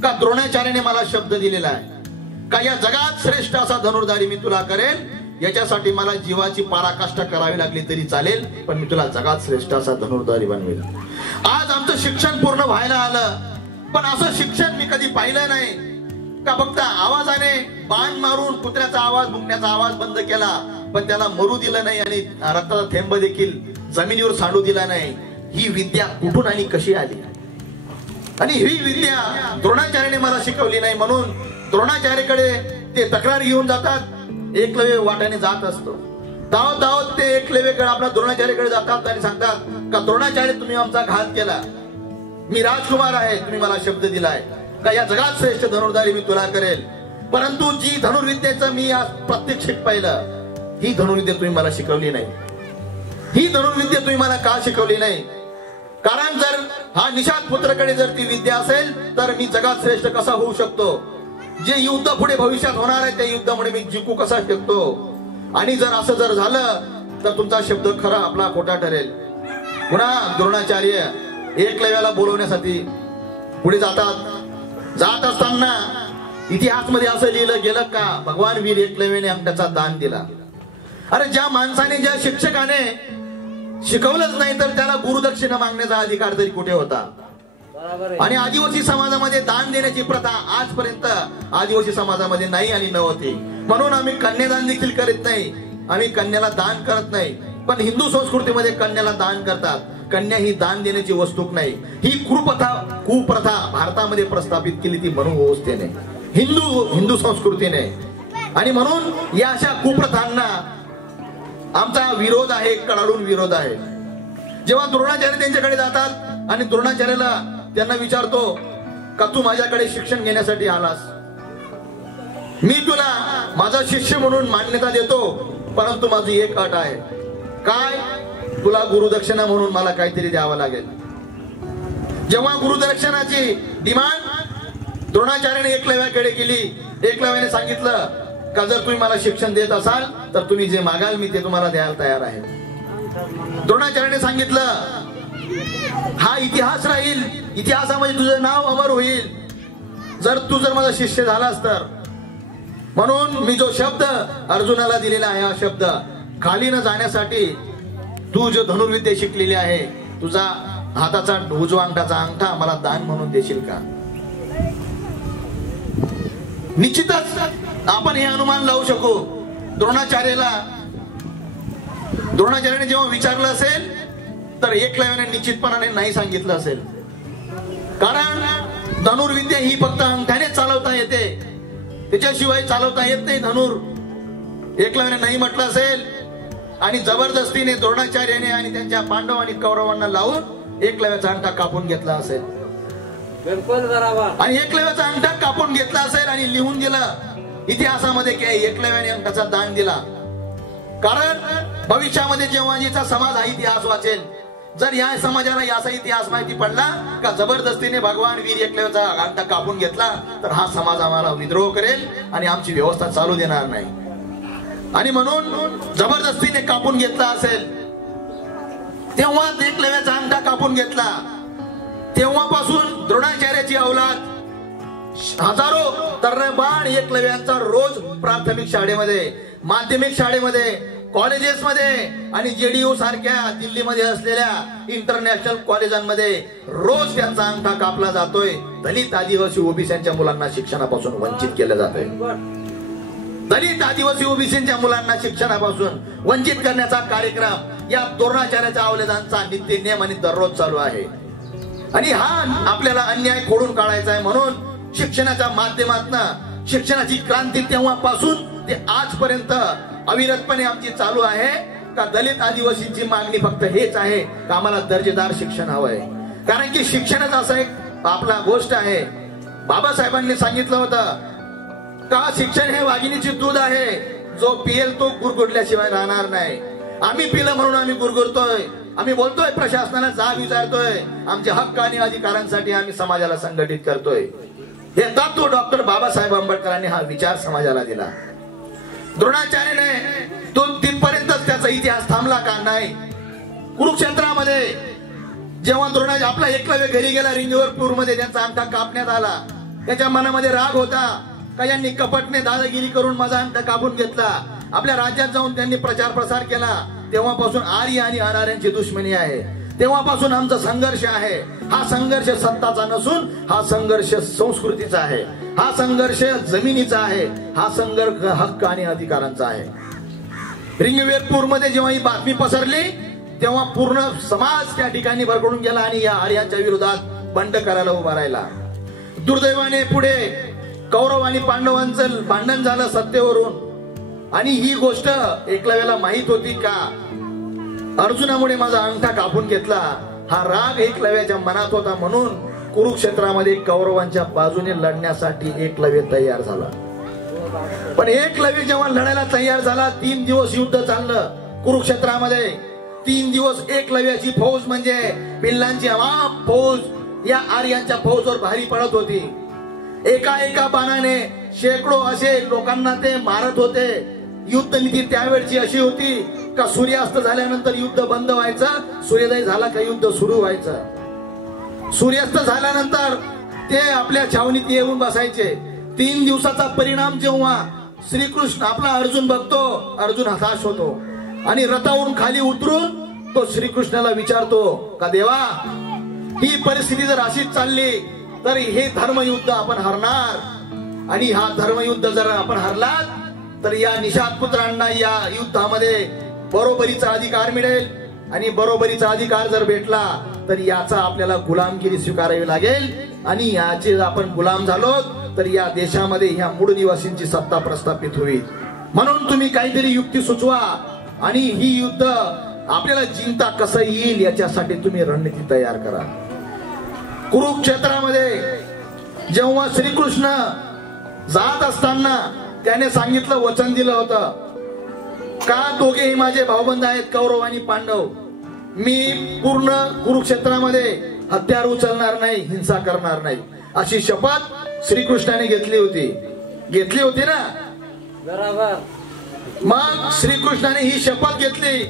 का द्रोणाचार्याने मला शब्द दिलेला आहे का या जगात श्रेष्ठ असा धनुर्धारी मी तुला करेल, याच्यासाठी मला जीवाची पराकाष्ठा करावी लागली तरी चालेल, पण मी तुला जगात श्रेष्ठ असा धनुर्धारी बनवेल. आज आमचं शिक्षण पूर्ण व्हायला आलं, पण असं शिक्षण मी कधी पाहिलं नाही का फक्त आवाजाने बाण मारून कुत्र्याचा आवाज, मुंगण्याचा आवाज बंद केला, पण त्याला मरू दिलं नाही आणि रक्ताचा थेंब देखील जमिनीवर सांडू दिला नाही. ही विद्या कुठून आणि कशी आली? आणि ही विद्या द्रोणाचार्याने मला शिकवली नाही. म्हणून द्रोणाचार्याकडे ते तक्रार घेऊन जातात. एकलव्य वाटाने जात असतो. धावत धावत ते एकलव्याकडे आपल्या द्रोणाचार्याकडे जातात आणि सांगतात का द्रोणाचार्य तुम्ही आमचा घात केला, मी राजकुमार आहे, तुम्ही मला शब्द दिलाय का या जगात श्रेष्ठ धनुर्धारी मी तुला करेल, परंतु जी धनुर्विद्येचं मी आज प्रत्यक्षिक पाहिलं, ही धनुर्विद्या तुम्ही मला शिकवली नाही. ही धनुर्विद्या तुम्ही मला का शिकवली नाही? कारण जर हा निषाद पुत्राकडे जर ती विद्या असेल तर मी जगात श्रेष्ठ कसा होऊ शकतो? जे युद्ध पुढे भविष्यात होणार आहे त्या युद्धामुळे मी जिंकू कसा शकतो? आणि जर असं जर झालं तर तुमचा शब्द खरा आपला खोटा ठरेल. पुन्हा द्रोणाचार्य एकलव्याला बोलवण्यासाठी पुढे जातात. जात असताना इतिहासमध्ये असं लिहिलं गेलं का भगवान वीर एकलव्याने अंगठाचा दान दिला. अरे ज्या माणसाने, ज्या शिक्षकाने शिकवलंच नाही तर त्याला गुरुदक्षिणा मागण्याचा अधिकार तरी कुठे होता? आणि आदिवासी समाजामध्ये दान देण्याची प्रथा आजपर्यंत आदिवासी समाजामध्ये नाही आणि नव्हती. म्हणून आम्ही कन्यादान देखील करीत नाही, आम्ही कन्याला दान करत नाही. पण हिंदू संस्कृतीमध्ये कन्याला दान करतात. कन्या ही दान देण्याची वस्तूक नाही. ही कुप्रथा भारतामध्ये प्रस्थापित केली ती मनु व्यवस्थेने, हिंदू संस्कृतीने. आणि म्हणून या अशा कुप्रथांना आमचा विरोध आहे, कडाडून विरोध आहे. जेव्हा द्रोणाचार्य त्यांच्याकडे जातात आणि द्रोणाचार्याला त्यांना विचारतो का तू माझ्याकडे शिक्षण घेण्यासाठी आलास, मी तुला माझा शिष्य म्हणून मान्यता देतो, परंतु माझी एक अट आहे. काय? तुला गुरुदक्षिणा म्हणून मला काहीतरी द्यावं लागेल. जेव्हा गुरुदक्षिणाची डिमांड द्रोणाचार्याने एकलव्याकडे केली, एकलव्याने सांगितलं का जर तुम्ही मला शिक्षण देत असाल तर तुम्ही जे मागाल मी ते तुम्हाला द्यायला तयार आहे. द्रोणाचार्याने सांगितलं हा इतिहास राहील, इतिहासामध्ये तुझं नाव अमर होईल जर तू जर माझा शिष्य झालास तर. म्हणून मी जो शब्द अर्जुनाला दिलेला आहे, हा शब्द खाली न जाण्यासाठी तू जो धनुर्विद्या शिकलेली आहे, तुझा हाताचा उजवा अंगठाचा अंगठा मला दान म्हणून देशील का? निश्चितच आपण हे अनुमान लावू शकू. द्रोणाचार्याने जेव्हा विचारलं असेल तर एकलव्याने निश्चितपणाने नाही सांगितलं असेल. कारण धनुर्विद्या ही फक्त अंगठ्याने चालवता येते, त्याच्याशिवाय चालवता येत नाही धनुर. एकलव्याने नाही म्हटलं असेल आणि जबरदस्तीने द्रोणाचार्याने आणि त्यांच्या पांडव आणि कौरवांना लावून एकलव्याचा अंगठा कापून घेतला असेल आणि एकलव्याचा अंगठा कापून घेतला असेल आणि लिहून दिलं इतिहासामध्ये की एकलव्याने अंगठाचा दान दिला. कारण भविष्यामध्ये जेव्हा याचा समाज हा इतिहास वाचेल, जर या समाजाला याचा इतिहास माहिती पडला का जबरदस्तीने भगवान वीर एकलव्याचा अंगठा कापून घेतला तर हा समाज आम्हाला विद्रोह करेल आणि आमची व्यवस्था चालू देणार नाही. आणि म्हणून जबरदस्तीने कापून घेतला असेल. तेव्हा एकलव्याचा अंगठा कापून घेतला. तेव्हापासून द्रोणाचार्याची अवलाद हजारो तरुण एकलव्यांचा रोज प्राथमिक शाळेमध्ये, माध्यमिक शाळेमध्ये, कॉलेजेसमध्ये आणि जेडीयू सारख्या दिल्लीमध्ये असलेल्या इंटरनॅशनल कॉलेजांमध्ये रोज त्यांचा अंगठा कापला जातोय. दलित, आदिवासी, ओबीसीच्या मुलांना शिक्षणापासून वंचित केलं जातोय. दलित, आदिवासी, ओबीसीच्या मुलांना शिक्षणापासून वंचित करण्याचा कार्यक्रम या द्रोणाचार्याच्या अवलादांचा नित्य नियम आणि दररोज चालू आहे. आणि हा आपल्याला अन्याय खोडून काढायचा आहे. म्हणून शिक्षणाच्या माध्यमातून शिक्षणाची क्रांती तेव्हापासून ते आजपर्यंत अविरतपणे आमची चालू आहे का दलित, आदिवासींची मागणी फक्त हेच आहे का आम्हाला दर्जेदार शिक्षण हवंय. कारण की शिक्षणच असं एक आपला गोष्ट आहे. बाबासाहेबांनी सांगितलं होतं का शिक्षण हे वाघिणीचे दूध आहे, जो पियेल तो गुरगुरल्याशिवाय राहणार नाही. आम्ही पिलं म्हणून आम्ही गुरगुरतोय, आम्ही बोलतोय, प्रशासनाला जाब विचारतोय, आमचे हक्क आणि अधिकारांसाठी आम्ही समाजाला संघटित करतोय. हे तत्व डॉक्टर बाबासाहेब आंबेडकरांनी हा विचार समाजाला दिला. द्रोणाचार्याने तो तिथपर्यंतच त्याचा इतिहास थांबला का नाही. कुरुक्षेत्रामध्ये जेव्हा द्रोणाचार्य आपला एकलव्य घरी गेला रिंगवर मध्ये त्यांचा अंगठा कापण्यात आला. त्याच्या मनामध्ये राग होता का यांनी कपटने दादागिरी करून माझा अंगठा कापून घेतला. आपल्या राज्यात जाऊन त्यांनी प्रचार प्रसार केला. तेव्हापासून आर्य आणि अनार्यांची दुश्मनी आहे. तेव्हापासून आमचा संघर्ष आहे. हा संघर्ष सत्ताचा नसून हा संघर्ष संस्कृतीचा आहे. हा संघर्ष जमिनीचा आहे. हा संघर्ष हक्क आणि अधिकारांचा आहे. रिंगवेरपूरमध्ये जेव्हा ही बातमी पसरली तेव्हा पूर्ण समाज त्या ठिकाणी भरकळून गेला आणि या आर्यांच्या विरोधात बंड करायला उभा राहिला. दुर्दैवाने पुढे कौरव आणि पांडवांचं भांडण झालं सत्तेवरून. आणि ही गोष्ट एकलव्याला माहित होती का अर्जुनामुळे माझा अंगठा कापून घेतला. हा राग एकलव्याच्या मनात होता. म्हणून कुरुक्षेत्रामध्ये कौरवांच्या बाजूने लढण्यासाठी एकलव्य तयार झाला. पण एकलव्य जेव्हा लढायला तयार झाला 3 दिवस युद्ध चाललं कुरुक्षेत्रामध्ये. 3 दिवस एकलव्याची फौज म्हणजे पिल्लांची अमाप फौज या आर्यांच्या फौजवर भारी पडत होती. एका एका बाणाने शेकडो असे लोकांना ते मारत होते. युद्ध नीती त्यावेळची अशी होती का सूर्यास्त झाल्यानंतर युद्ध बंद व्हायचं. सूर्योदय झाला का युद्ध सुरू व्हायचं. सूर्यास्त झाल्यानंतर ते आपल्या छावणीत येऊन बसायचे. 3 दिवसाचा परिणाम जेव्हा श्रीकृष्ण आपला अर्जुन बघतो अर्जुन हताश होतो आणि रथावरून खाली उतरून तो श्रीकृष्णाला विचारतो का देवा ही परिस्थिती जर अशीच चालली तर हे धर्मयुद्ध आपण हरणार. आणि हा धर्मयुद्ध जर आपण हरलात तर या निषाद पुत्रांना या युद्धामध्ये बरोबरीचा अधिकार मिळेल. आणि बरोबरीचा अधिकार जर भेटला तर याचा आपल्याला गुलामगिरी स्वीकारावी लागेल. आणि याचे आपण गुलाम झालो तर या देशामध्ये ह्या मूळ निवासींची सत्ता प्रस्थापित होईल. म्हणून तुम्ही काहीतरी युक्ती सुचवा आणि ही युद्ध आपल्याला जिंकता कसं येईल याच्यासाठी तुम्ही रणनीती तयार करा. कुरुक्षेत्रामध्ये जेव्हा श्रीकृष्ण जात असताना त्याने सांगितलं वचन दिलं होतं का दोघेही माझे भाऊबंद आहेत कौरव आणि पांडव. मी पूर्ण कुरुक्षेत्रामध्ये हत्यार उचलणार नाही हिंसा करणार नाही अशी शपथ श्रीकृष्णाने घेतली होती ना. बरोबर. मग श्रीकृष्णाने ही शपथ घेतली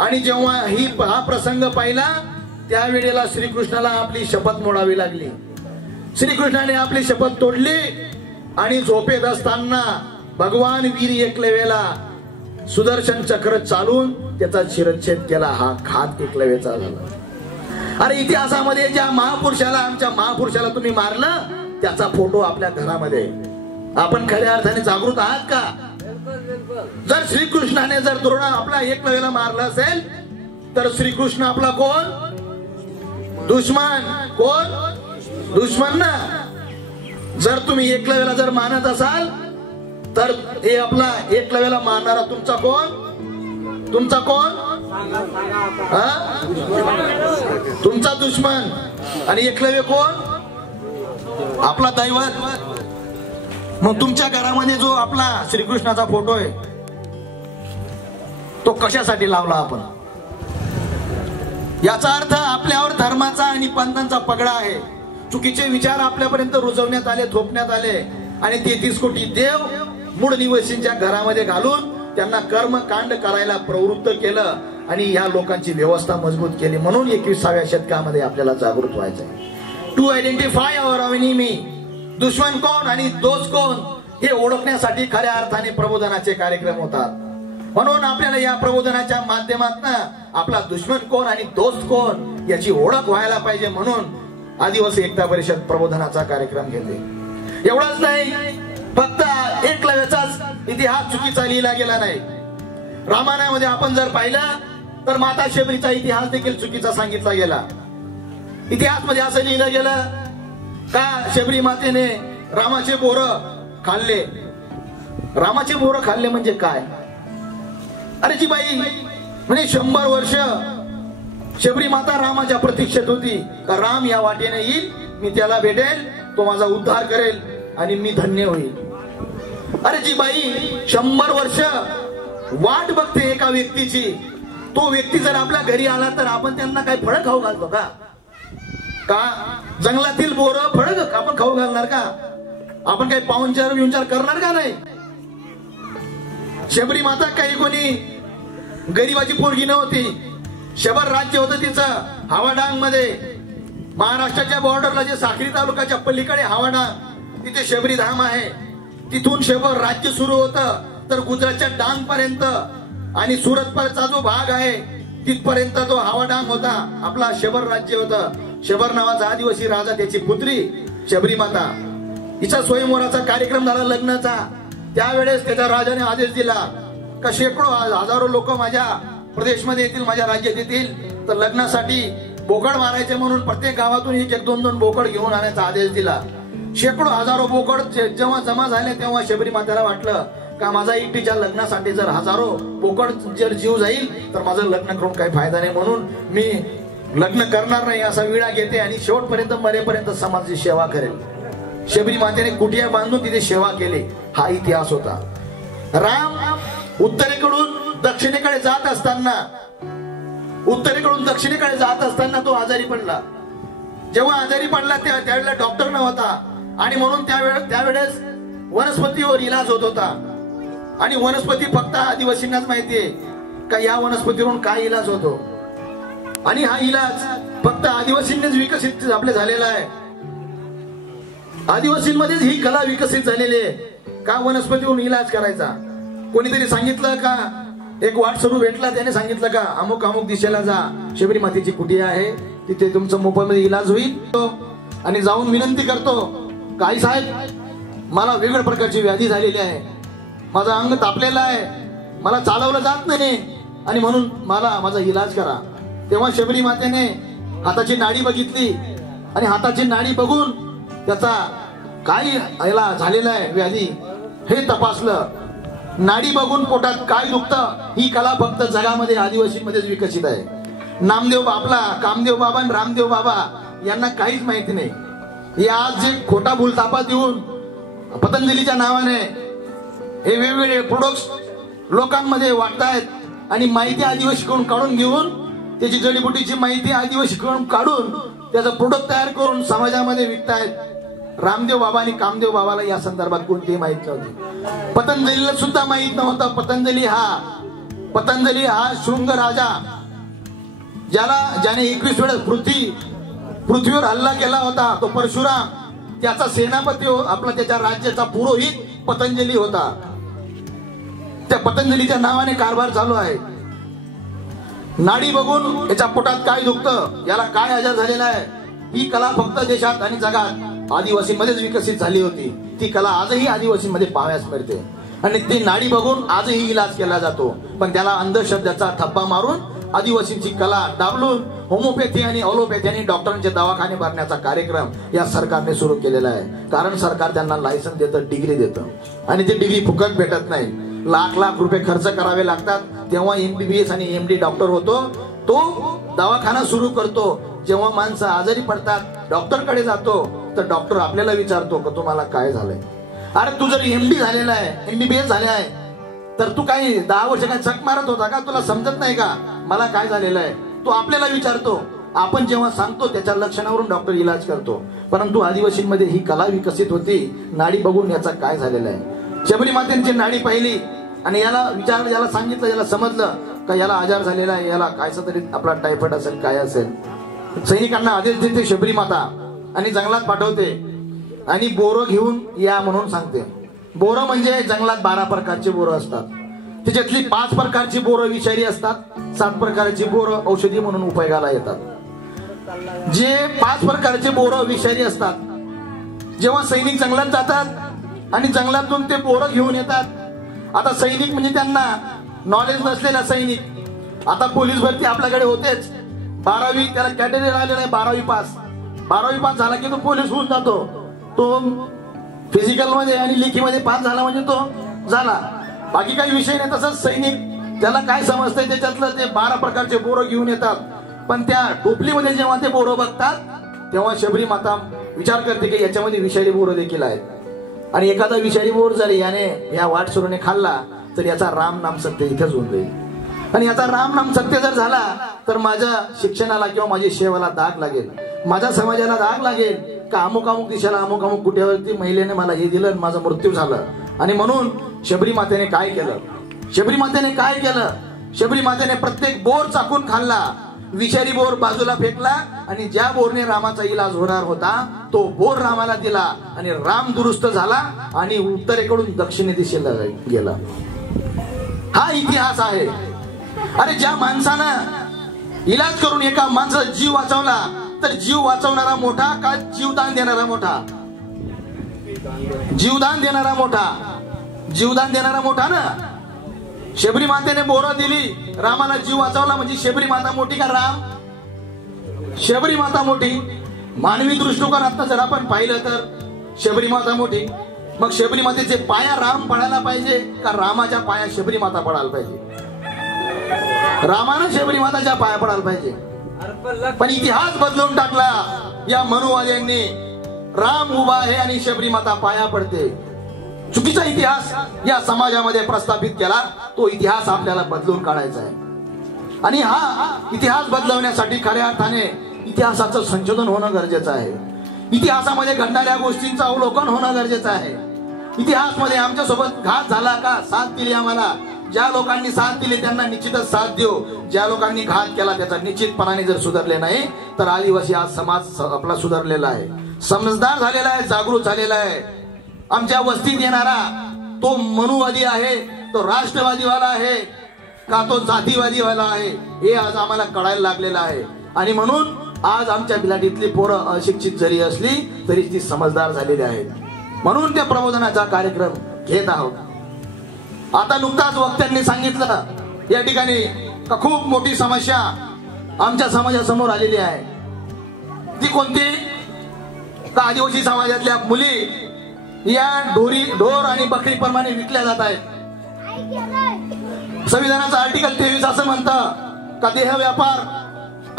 आणि जेव्हा हा प्रसंग पाहिला त्यावेळेला श्रीकृष्णाला आपली शपथ मोडावी लागली. श्रीकृष्णाने आपली शपथ तोडली आणि झोपेत असताना भगवान वीर एकलव्याला सुदर्शन चक्र चालून त्याचा शिरच्छेद केला. हा घात एकलव्याचा झाला. अरे इतिहासामध्ये ज्या महापुरुषाला आमच्या महापुरुषाला तुम्ही मारलं त्याचा फोटो आपल्या घरामध्ये. आपण खऱ्या अर्थाने जागृत आहात का. जर श्रीकृष्णाने जर द्रोण आपला एकलव्याला मारलं असेल तर श्रीकृष्ण आपला कोण दुश्मन. कोण दुश्मन ना. जर तुम्ही एकलव्याला जर मानत असाल तर हे आपला एकलव्याला मारणारा तुमचा कोण तुमचा दुश्मन. आणि एकलव्य कोण आपला दैवत. मग तुमच्या घरामध्ये जो आपला श्रीकृष्णाचा फोटो आहे तो कशासाठी लावला आपण. याचा अर्थ आपल्यावर धर्माचा आणि पंथांचा पगडा आहे. चुकीचे विचार आपल्यापर्यंत रुजवण्यात आले थोपण्यात आले आणि 33 कोटी देव मूळ निवासींच्या घरामध्ये घालून त्यांना कर्मकांड करायला प्रवृत्त केलं आणि या लोकांची व्यवस्था मजबूत केली. म्हणून 21व्या शतकामध्ये आपल्याला जागृत व्हायचं. To identify our enemy. दुश्मन कोण आणि दोस्त कोण हे ओळखण्यासाठी खऱ्या अर्थाने प्रबोधनाचे कार्यक्रम होतात. म्हणून आपल्याला या प्रबोधनाच्या माध्यमातून आपला दुश्मन कोण आणि दोस्त कोण याची ओळख व्हायला पाहिजे. म्हणून आदिवासी एकता परिषद प्रबोधनाचा कार्यक्रम घेते. एवढंच नाही फक्त एकलव्याचाच इतिहास चुकीचा लिहिला गेला नाही. रामायणामध्ये आपण जर पाहिलं तर माता शबरीचा इतिहास देखील चुकीचा सांगितला गेला. इतिहास मध्ये असं लिहिलं गेलं का शबरी मातेने रामाचे बोरं खाल्ले. रामाचे बोरं खाल्ले म्हणजे काय. अरे जी बाई म्हणजे 100 वर्ष शबरी माता रामाच्या प्रतीक्षेत होती का राम या वाटेने येईल मी त्याला भेटेल तो माझा उद्धार करेल आणि मी धन्य होईल. अरे जी बाई 100 वर्ष वाट बघते एका व्यक्तीची. तो व्यक्ती जर आपल्या घरी आला तर आपण त्यांना काही फळं खाऊ घालतो का. जंगलातील बोरं फळं आपण खाऊ घालणार का. आपण काही पाहुणचार विचार करणार का नाही. शबरी माता काही कोणी गरीबाची पोरगी नव्हती. शबर राज्य होतं तिचं. हावाडांग मध्ये महाराष्ट्राच्या बॉर्डरला जे साक्री तालुक्याच्या पलीकडे हावाडांग तिथे शबरी धाम आहे. तिथून शबर राज्य सुरू होतं तर गुजरातच्या डांग पर्यंत आणि सुरत पर्यंतचा जो भाग आहे तिथपर्यंत तो हावाडांग होता. आपला शबर राज्य होतं. शबर नावाचा आदिवासी राजा त्याची पुत्री शबरी माता. हिचा स्वयंवराचा कार्यक्रम झाला लग्नाचा. त्यावेळेस त्याच्या राजाने आदेश दिला का शेकडो हजारो लोक माझ्या प्रदेशमध्ये येतील, माझ्या राज्यात येतील, तर लग्नासाठी बोकड मारायचे म्हणून प्रत्येक गावातून एक दोन दोन बोकड घेऊन आणायचा आदेश दिला. शेकडो हजारो बोकड जेव्हा जमा झाले तेव्हा शबरी मातेला वाटलं का माझा एकटीच्या लग्नासाठी जर हजारो बोकड जर जीव जाईल तर माझं लग्न करून काही फायदा नाही, म्हणून मी लग्न करणार नाही असा विडा घेते आणि शेवटपर्यंत मरेपर्यंत समाजाची सेवा करेल. शबरी मातेने कुटिया बांधून तिथे सेवा केली. हा इतिहास होता. राम उत्तरेकडून दक्षिणेकडे जात असताना तो आजारी पडला. जेव्हा आजारी पडला त्यावेळेला डॉक्टर नव्हता आणि म्हणून त्यावेळेस वनस्पतीवर इलाज होत होता. आणि वनस्पती फक्त आदिवासींनाच माहितीये का या वनस्पतीवरून काय इलाज होतो. आणि हा इलाज फक्त आदिवासींनीच विकसित आपले झालेला आहे. आदिवासींमध्येच ही कला विकसित झालेली आहे का वनस्पतीवरून इलाज करायचा. कोणीतरी सांगितलं का, एक वाटसरू भेटला त्याने सांगितलं का अमुक अमुक दिशेला जा, शबरी मातेची कुटिया आहे, तिथे तुमचं मोफतमध्ये इलाज होईल. आणि जाऊन विनंती करतो काही साहेब मला वेगळ्या प्रकारची व्याधी झालेली आहे, माझं अंग तापलेलं आहे, मला चालवलं जात नाही आणि म्हणून मला माझा इलाज करा. तेव्हा शबरी मातेने हाताची नाडी बघितली आणि हाताची नाडी बघून त्याचा काय याला झालेला आहे व्याधी हे तपासलं. नाडी बघून पोटात काय दुखतं ही कला फक्त जगामध्ये आदिवासींमध्येच विकसित आहे. नामदेव आपला कामदेव बाबा आणि रामदेव बाबा यांना काहीच माहिती नाही. हे आज जे खोटा भूलथापा देऊन पतंजलीच्या नावाने हे वेगवेगळे प्रोडक्ट्स लोकांमध्ये वाटतायत आणि माहिती आदिवासीकडून काढून घेऊन त्याची जडीबुटीची माहिती आदिवासीकडून काढून त्याचं प्रोडक्ट तयार करून समाजामध्ये विकतायत. रामदेव बाबा आणि कामदेव बाबाला या संदर्भात कोणतीही माहिती नव्हती. पतंजलीला सुद्धा माहित नव्हता. पतंजली हा शृंग राजा ज्याने 21 वेळेस पृथ्वीवर हल्ला केला होता तो परशुराम, त्याचा सेनापती आपला त्याच्या राज्याचा पुरोहित पतंजली होता. त्या पतंजलीच्या नावाने कारभार चालू आहे. नाडी बघून याच्या पोटात काय दुखतं, याला काय आजार झालेला आहे, ही कला फक्त देशात आणि जगात आदिवासींमध्येच विकसित झाली होती. ती कला आजही आदिवासींमध्ये पाहायला मिळते आणि ती नाडी बघून आजही इलाज केला जातो. पण त्याला अंधश्रद्धेचा ठप्पा मारून आदिवासींची कला डाबलून होमिओपॅथी आणि ऑलोपॅथी आणि डॉक्टरांचे दवाखाने भरण्याचा कार्यक्रम या सरकारने सुरू केलेला आहे. कारण सरकार त्यांना लायसन्स देतं, डिग्री देतं आणि ती डिग्री फुकट भेटत नाही. लाख लाख रुपये खर्च करावे लागतात. तेव्हा MBBS आणि MD डॉक्टर होतो. तो दवाखाना सुरू करतो. जेव्हा माणसं आजारी पडतात डॉक्टरकडे जातो तर डॉक्टर आपल्याला विचारतो की तुम्हाला काय झालंय. अरे तू जर MD झालेला आहे, MBBS झाले आहे तर तू काही 10 वर्ष काय चक मारत होता का, तुला समजत नाही का मला काय झालेलं आहे. तो आपल्याला विचारतो. आपण जेव्हा सांगतो त्याच्या लक्षणावरून डॉक्टर इलाज करतो. परंतु आदिवासींमध्ये ही कला विकसित होती. नाडी बघून याचा काय झालेला आहे. शबरी मातेची नाडी पाहिली आणि याला विचारलं, याला सांगितलं, याला समजलं का याला आजार झालेला आहे, याला कायचा तरी आपला टायफॉइड असेल काय असेल. सैनिकांना आदेश देते शबरी माता आणि जंगलात पाठवते आणि बोरं घेऊन या म्हणून सांगते. बोरं म्हणजे जंगलात 12 प्रकारचे बोरं असतात. त्याच्यातली 5 प्रकारची बोरं विषारी असतात, 7 प्रकारची बोरं औषधी म्हणून उपयोगाला येतात. जे 5 प्रकारचे बोरं विषारी असतात, जेव्हा सैनिक जंगलात जातात आणि जंगलातून ते बोरं घेऊन येतात. आता सैनिक म्हणजे त्यांना नॉलेज नसलेला सैनिक. आता पोलीस भरती आपल्याकडे होतेच. 12वी त्याला कॅटेगरी आलेला आहे, 12वी पास झाला की तो पोलीस होऊन जातो. तो फिजिकल मध्ये आणि लेखीमध्ये पास झाला म्हणजे तो झाला, बाकी काही विषय नाही. तसंच सैनिक त्याला काय समजतंय त्याच्यातलं ते 12 प्रकारचे बोरं घेऊन येतात. पण त्या टोपलीमध्ये जेव्हा ते बोरं बघतात तेव्हा शबरी माता विचार करते की याच्यामध्ये विषारी बोरं देखील आहेत आणि एखादा विषारी बोर जर याने या वाटसरूने खाल्ला तर याचा राम नाम सत्य इथेच होऊन जाईल. आणि याचा राम नाम सत्य जर झाला तर माझ्या शिक्षणाला किंवा माझ्या सेवेला दाग लागेल, माझ्या समाजाला दाग लागेल का अमुक अमुक दिशेला अमुक अमुक कुठेवरती महिलेने मला हे दिलं, माझा मृत्यू झाला. आणि म्हणून शबरी मातेने काय केलं, शबरी मातेने काय केलं? शबरी मातेने प्रत्येक बोर चाकून खाल्ला, विषारी बोर बाजूला फेकला आणि ज्या बोरने रामाचा इलाज होणार होता तो बोर रामाला दिला आणि राम दुरुस्त झाला आणि उत्तरेकडून दक्षिणे दिशेला गेला. हा इतिहास आहे. अरे ज्या माणसानं इलाज करून एका माणसाचा जीव वाचवला तर जीव वाचवणारा मोठा का जीवदान देणारा मोठा? जीवदान देणारा मोठा, जीवदान देणारा मोठा ना. शबरी मातेने बोरं दिली, रामाला जीव वाचवला, म्हणजे शबरी माता मोठी का राम? शबरी माता मोठी. मानवी दृष्टिकोनात जर आपण पाहिलं तर शबरी माता मोठी. मग शबरी मातेचे पाया राम पडायला पाहिजे का रामाच्या पाया शबरी माता पडायला पाहिजे? रामानं शबरी माताच्या पाया पडायला पाहिजे. पण इतिहास बदलून टाकला या मनुवाद्यांनी. राम उभा आहे आणि शबरी माता पाया पडते. चुकीचा इतिहास या समाजामध्ये प्रस्थापित केला. तो इतिहास आपल्याला बदलून काढायचा आहे. आणि हा इतिहास बदलवण्यासाठी खऱ्या अर्थाने इतिहासाचं संशोधन होणं गरजेचं आहे. इतिहासामध्ये घडणाऱ्या गोष्टींचं अवलोकन होणं गरजेचं आहे. इतिहासमध्ये आमच्या सोबत घात झाला का? साथ दिली आम्हाला. ज्या लोकांनी साथ दिली त्यांना निश्चितच साथ देऊ. ज्या लोकांनी घात केला त्याचा निश्चितपणाने जर सुधारले नाही तर आदिवासी आज समाज आपला सुधारलेला आहे, समजदार झालेला आहे, जागृत झालेला आहे. आमच्या वस्तीत येणारा तो मनुवादी आहे, तो राष्ट्रवादीवाला आहे का तो जातीवादीवाला आहे हे आज आम्हाला कळायला लागलेलं आहे. आणि म्हणून आज आमच्या बिलाडीतली पोरं अशिक्षित जरी असली तरी ती समजदार झालेली आहेत. म्हणून त्या प्रबोधनाचा कार्यक्रम घेत आहोत. आता नुकताच वक्त्यांनी सांगितलं या ठिकाणी का खूप मोठी समस्या आमच्या समाजासमोर आलेली आहे. ती कोणती? का आदिवासी समाजातल्या मुली या ढोर आणि बकरी प्रमाणे विकल्या जात आहेत. संविधानाचं आर्टिकल 23 असं म्हणतं का देह व्यापार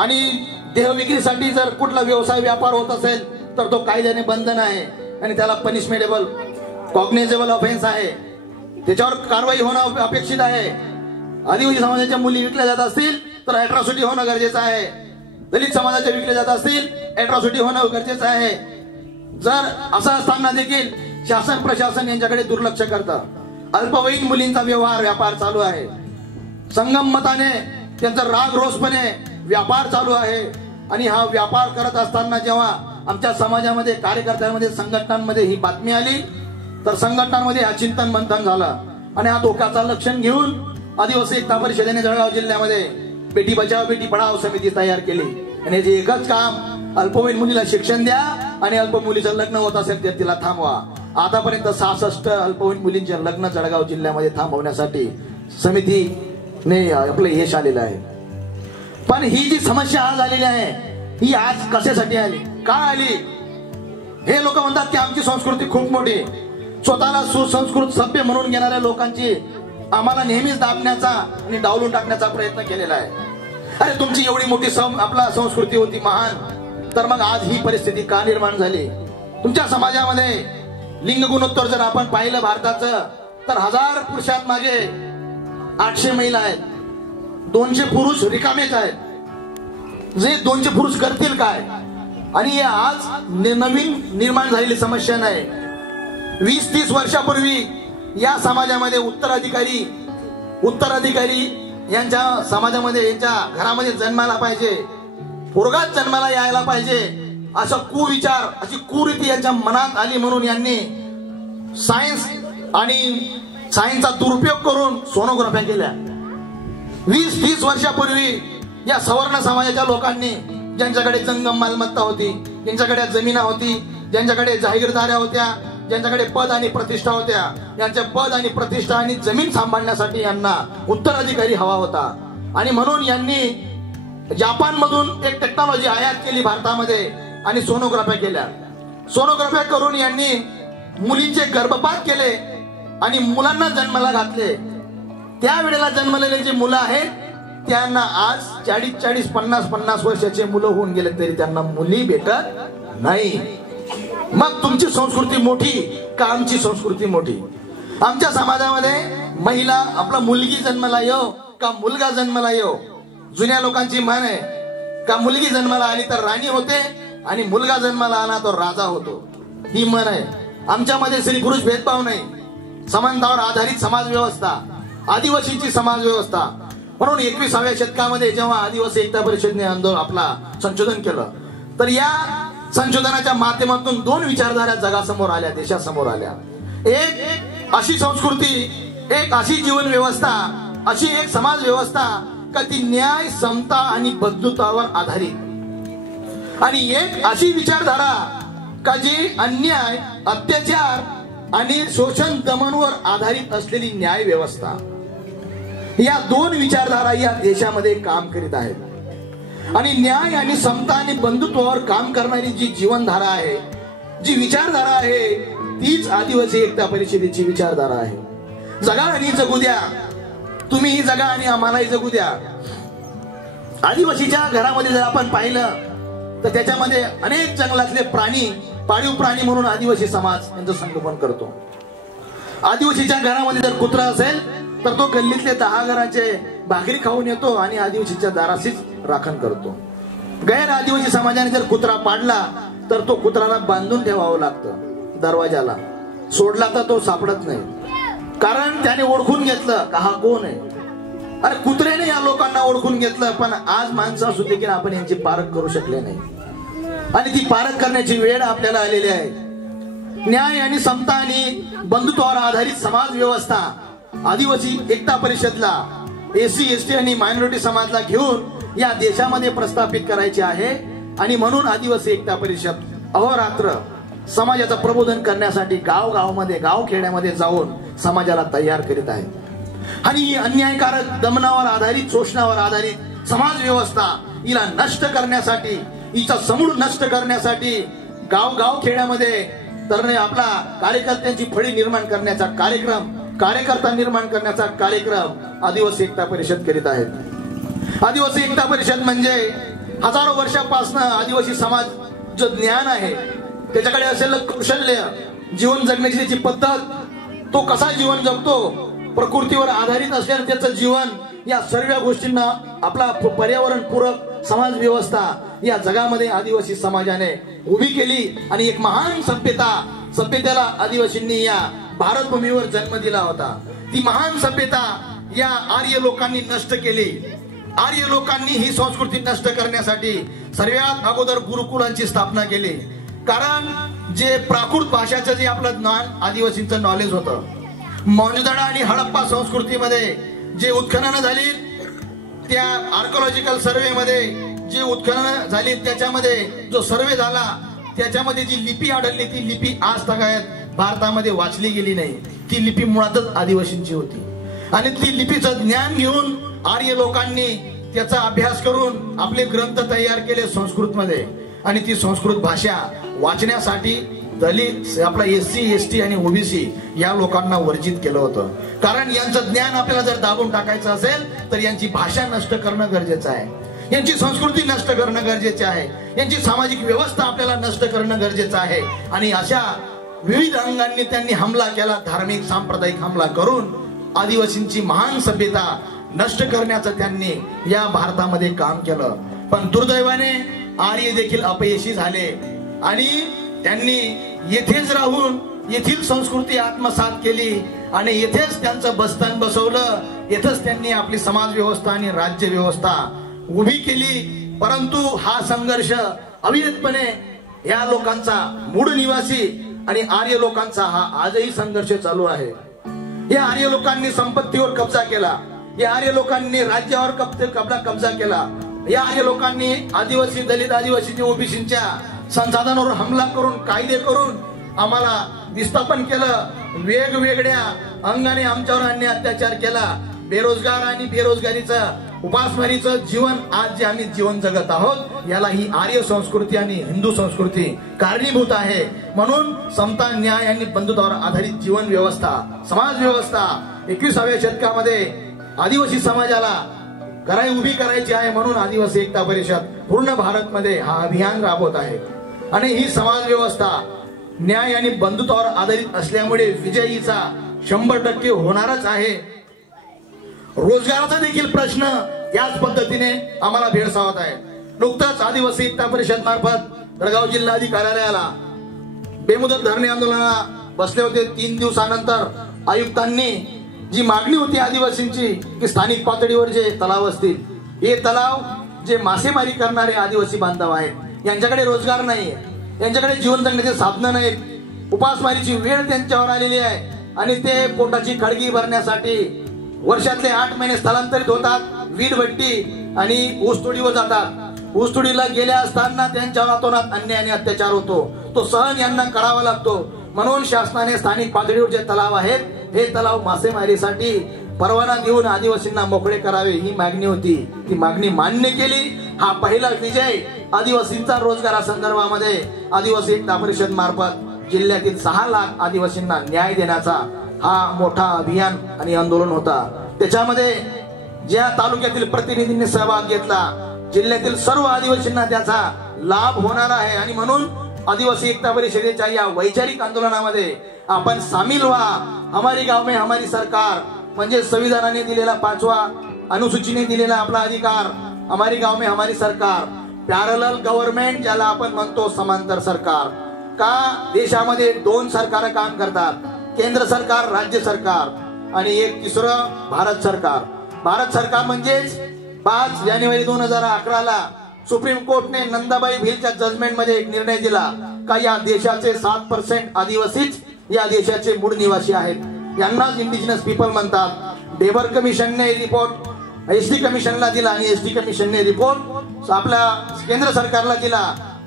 आणि देह विक्रीसाठी जर कुठला व्यवसाय व्यापार होत असेल तर तो कायद्याने बंधन आहे आणि त्याला पनिशमेंटेबल कॉग्निझेबल ऑफेन्स आहे. त्याच्यावर कारवाई होणं अपेक्षित आहे. आदिवासी समाजाच्या मुली विकल्या जात असतील तर अॅट्रॉसिटी होणं गरजेचं आहे. दलित समाजाच्या विकल्या जात असतील अॅट्रॉसिटी होणं गरजेचं आहे. जर असं असताना देखील शासन प्रशासन यांच्याकडे दुर्लक्ष करतं. अल्पवयीन मुलींचा व्यापार चालू आहे. संगम मताने त्यांचा राग रोषपणे व्यापार चालू आहे. आणि हा व्यापार करत असताना जेव्हा आमच्या समाजामध्ये कार्यकर्त्यांमध्ये संघटनांमध्ये ही बातमी आली तर संघटनांमध्ये हा चिंतन मंथन झालं आणि हा धोक्याचा लक्षण घेऊन आदिवासी एकता परिषदेने जळगाव जिल्ह्यामध्ये बेटी बचाव बेटी पढाव समिती तयार केली. आणि याचे एकच काम अल्पवयीन मुलीला शिक्षण द्या आणि अल्प मुलीचं लग्न होत असेल तर तिला थांबवा. आतापर्यंत 66 अल्पवयीन मुलींचे लग्न जळगाव जिल्ह्यामध्ये थांबवण्यासाठी समितीने आपलं यश आलेलं आहे. पण ही जी समस्या आज आलेली आहे ही आज कशासाठी आली, का आली? हे लोक म्हणतात की आमची संस्कृती खूप मोठी, स्वतःला सुसंस्कृत सभ्य म्हणून घेणाऱ्या लोकांची आम्हाला नेहमीच दाबण्याचा आणि डावलून टाकण्याचा प्रयत्न केलेला आहे. अरे तुमची एवढी मोठी आपला संस्कृती होती महान, तर मग आज ही परिस्थिती का निर्माण झाली? तुमच्या समाजामध्ये लिंग गुणोत्तर जर आपण पाहिलं भारताचं तर 1000 पुरुषांत मागे 800 महिला आहेत, 200 पुरुष रिकामेच आहेत. जे 200 पुरुष करतील काय? आणि आज नवीन निर्माण झालेली समस्या नाही. 20-30 वर्षापूर्वी या समाजामध्ये उत्तराधिकारी यांच्या समाजामध्ये यांच्या घरामध्ये जन्माला पाहिजे, पोरगाच जन्माला यायला पाहिजे असा कुविचार अशी कुरीती यांच्या मनात आली. म्हणून यांनी सायन्सचा दुरुपयोग करून सोनोग्राफ्या केल्या. 20-30 वर्षापूर्वी या सवर्ण समाजाच्या लोकांनी ज्यांच्याकडे जंगम मालमत्ता होती, ज्यांच्याकडे जमिना होती, ज्यांच्याकडे जाहीरदाऱ्या होत्या, ज्यांच्याकडे पद आणि प्रतिष्ठा होत्या, यांच्या पद आणि प्रतिष्ठा आणि जमीन सांभाळण्यासाठी यांना उत्तराधिकारी हवा होता. आणि म्हणून यांनी जपान मधून एक टेक्नॉलॉजी आयात केली भारतामध्ये आणि सोनोग्राफ्या केल्या. सोनोग्राफ्या करून यांनी मुलींचे गर्भपात केले आणि मुलांना जन्माला घातले. त्यावेळेला जन्मलेले जे मुलं आहेत त्यांना आज 40-50 वर्षाचे मुलं होऊन गेले तरी त्यांना मुली भेटत नाही. मग तुमची संस्कृती मोठी का आमची संस्कृती मोठी? आमच्या समाजामध्ये महिला आपला मुलगी जन्माला येऊ का मुलगा जन्माला येऊ, जुन्या लोकांची म्हण आहे का मुलगी जन्माला आली तर राणी होते आणि मुलगा जन्माला आला तो राजा होतो. ही म्हण आहे. आमच्यामध्ये स्त्री पुरुष भेदभाव नाही, समानतावर आधारित समाज व्यवस्था. आदिवासींची समाज व्यवस्था. म्हणून 21व्या शतकामध्ये जेव्हा आदिवासी एकता परिषदेने आंदोलन आपला संशोधन केलं, तर या संशोधनाच्या माध्यमातून 2 विचारधारा जगासमोर आल्या, देशासमोर आल्या. एक अशी संस्कृती, एक अशी जीवन व्यवस्था, अशी एक समाज व्यवस्था का ती न्याय, समता आणि बंधुत्वावर आधारित, आणि एक अशी विचारधारा का जी अन्याय, अत्याचार आणि शोषण दमनवर आधारित असलेली न्याय व्यवस्था. या 2 विचारधारा या देशामध्ये काम करीत आहेत. आणि न्याय आणि समता आणि बंधुत्वावर काम करणारी जी जीवनधारा आहे, जी विचारधारा आहे, तीच आदिवासी एकता परिषदेची विचारधारा आहे. जगा आणि जगू द्या, तुम्हीही जगा आणि आम्हालाही जगू द्या. आदिवासीच्या घरामध्ये जर आपण पाहिलं तर त्याच्यामध्ये अनेक जंगलातले प्राणी, पाळीव प्राणी म्हणून आदिवासी समाज यांचं संगोपन करतो. आदिवासीच्या घरामध्ये जर कुत्रा असेल तर तो गल्लीतले 10 घराचे भाकरी खाऊन येतो आणि आदिवासीच्या दाराशीच राखण करतो. गैर आदिवासी समाजाने जर कुत्रा पाडला तर तो कुत्राला बांधून ठेवावं लागतं दरवाजाला, सोडला तर तो सापडत नाही, कारण त्याने ओळखून घेतलं का हा कोण आहे. अरे कुत्र्याने या लोकांना ओळखून घेतलं, पण आज माणसं असू देखील आपण यांची पारख करू शकले नाही, आणि ती पारख करण्याची वेळ आपल्याला आलेली आहे. न्याय आणि समता आणि बंधुत्वावर आधारित समाज व्यवस्था आदिवासी एकता परिषदला, एससी, एसटी आणि मायनॉरिटी समाजला घेऊन या देशामध्ये प्रस्थापित करायची आहे. आणि म्हणून आदिवासी एकता परिषद अहोरात्र समाजाचं प्रबोधन करण्यासाठी गावगावमध्ये, गावखेड्यामध्ये जाऊन समाजाला तयार करीत आहे. आणि ही अन्यायकारक, दमनावर आधारित, शोषणावर आधारित समाज व्यवस्था हिला नष्ट करण्यासाठी, हिचा समूळ नष्ट करण्यासाठी गाव खेड्यामध्ये तर आपला कार्यकर्त्यांची फळी निर्माण करण्याचा कार्यक्रम, कार्यकर्ता निर्माण करण्याचा कार्यक्रम आदिवासी एकता परिषद करीत आहेत. आदिवासी एकता परिषद म्हणजे हजारो वर्षापासून आदिवासी समाज जो ज्ञान आहे, त्याच्याकडे असलेलं कौशल्य, जीवन जगण्याची त्याची पद्धत, तो कसा जीवन जगतो, प्रकृतीवर आधारित असलेलं त्याचं जीवन, या सर्व गोष्टींना आपला पर्यावरण पूरक समाज व्यवस्था या जगामध्ये आदिवासी समाजाने उभी केली. आणि एक महान सभ्यतेला आदिवासींनी या भारत भूमीवर जन्म दिला होता. ती महान सभ्यता या आर्य लोकांनी नष्ट केली. आर्य लोकांनी ही संस्कृती नष्ट करण्यासाठी सर्वात अगोदर गुरुकुलांची स्थापना केली. कारण जे प्राकृत भाषाचं जे आपलं ज्ञान, आदिवासींचं नॉलेज होतं, मोंजदाडा आणि हडप्पा संस्कृतीमध्ये जे उत्खनन झाली, त्या आर्किओलॉजिकल सर्वे मध्ये जे उत्खनन झाली, त्याच्यामध्ये जो सर्वे झाला, त्याच्यामध्ये जी लिपी आढळली, ती लिपी आज तगायत भारतामध्ये वाचली गेली नाही. ती लिपी मुळातच आदिवासींची होती. आणि ती लिपीचं ज्ञान घेऊन आर्य लोकांनी त्याचा अभ्यास करून आपले ग्रंथ तयार केले संस्कृत मध्ये. आणि ती संस्कृत भाषा वाचण्यासाठी दलित, आपला एससी, एसटी आणि ओबीसी या लोकांना वर्जित केलं होतं. कारण यांचं ज्ञान आपल्याला जर दाबून टाकायचं असेल तर यांची भाषा नष्ट करणं गरजेचं आहे, यांची संस्कृती नष्ट करणं गरजेचे आहे, यांची सामाजिक व्यवस्था आपल्याला नष्ट करणं गरजेचं आहे. आणि अशा विविध अंगांनी त्यांनी हमला केला, धार्मिक सांप्रदायिक हमला करून आदिवासींची महान सभ्यता नष्ट करण्याचं त्यांनी या भारतामध्ये काम केलं. पण दुर्दैवाने आर्य देखील अपयशी झाले आणि त्यांनी येथेच राहून येथील संस्कृती आत्मसात केली आणि येथेच त्यांचं बस्तान बसवलं. येथेच त्यांनी आपली समाज व्यवस्था आणि राज्य व्यवस्था उभी केली. परंतु हा संघर्ष अविरतपणे या लोकांचा, मूळ निवासी आणि आर्य लोकांचा हा आजही संघर्ष चालू आहे. या आर्य लोकांनी संपत्तीवर कब्जा केला, या आर्य लोकांनी राज्यावर कब्जा केला, या आर्य लोकांनी आदिवासी, दलित, आदिवासी, ओबीसींच्या संसाधनावर हमला करून, कायदे करून आम्हाला विस्थापन केलं. वेगवेगळ्या अंगाने आमच्यावर अन्याय अत्याचार केला. बेरोजगार आणि बेरोजगारीचं, उपासमारीचं जीवन आज जे आम्ही जीवन जगत आहोत, याला ही आर्य संस्कृती आणि हिंदू संस्कृती कारणीभूत आहे. म्हणून समता, न्याय आणि बंधुत्वावर आधारित जीवन व्यवस्था, समाज व्यवस्था 21व्या शतकामध्ये आदिवासी समाजाला उभी करायची आहे. म्हणून आदिवासी एकता परिषद पूर्ण भारतमध्ये हा अभियान राबवत आहे. आणि ही समाज व्यवस्था न्याय आणि बंधुत्वावर आधारित असल्यामुळे विजयीचा 100% होणारच आहे. रोजगाराचा देखील प्रश्न याच पद्धतीने आम्हाला भेडसावत आहे. नुकताच आदिवासी एकता परिषद मार्फत जळगाव जिल्हाधिकारी कार्यालयाला बेमुदत धरणे आंदोलनाला बसले होते. 3 दिवसानंतर आयुक्तांनी जी मागणी होती आदिवासींची की स्थानिक पातळीवर जे तलाव असतील, हे तलाव जे मासेमारी करणारे आदिवासी बांधव आहेत यांच्याकडे रोजगार नाही, यांच्याकडे जीवन जगण्याचे साधनं नाहीत, उपासमारीची वेळ त्यांच्यावर आलेली आहे आणि ते पोटाची खळगी भरण्यासाठी वर्षातले 8 महिने स्थलांतरित होतात, वीटभट्टी आणि ऊसतोडीवर जातात। ऊसतोडीला गेल्या असताना त्यांच्या हातोनात अन्याय आणि अत्याचार होतो, तो सहन यांना करावा लागतो। म्हणून शासनाने स्थानिक पातळीवर जे तलाव आहेत हे तलाव मासेमारीसाठी परवाना देऊन आदिवासींना मोकळे करावे ही मागणी होती। ती मागणी मान्य केली। हा पहिला विजय आदिवासींचा रोजगारासंदर्भामध्ये आदिवासी एकता परिषद मार्फत जिल्ह्यातील 6 लाख आदिवासींना न्याय देण्याचा हा मोठा अभियान आणि आंदोलन होता। त्याच्यामध्ये ज्या तालुक्यातील प्रतिनिधींनी सहभाग घेतला, जिल्ह्यातील सर्व आदिवासींना त्याचा लाभ होणार आहे आणि म्हणून आदिवासी एकता परिषदेच्या या वैचारिक आंदोलनामध्ये आपण सामील व्हा। हमारी गाव में हमारी सरकार म्हणजे संविधानाने दिलेला 5वा अनुसूचीने दिलेला आपला अधिकार, हमारी गाव में हमारी सरकार, पॅरलल गव्हर्नमेंट ज्याला आपण म्हणतो समांतर सरकार। का देशामध्ये 2 सरकार काम करतात, केंद्र सरकार, राज्य सरकार आणि एक तिसरं भारत सरकार। भारत सरकार म्हणजेच 5 जानेवारी 2011 सुप्रीम कोर्टने नंदाबाई भिलच्या जजमेंट मध्ये एक निर्णय दिला का या देशाचे 7% आदिवासीच या देशाचे मूळ निवासी आहेत, यांनाच इंडिजिनस पीपल म्हणतात। डेबर कमिशनने रिपोर्ट एसटी कमिशनला दिला आणि एसटी कमिशनने रिपोर्ट आपल्या केंद्र सरकारला दिला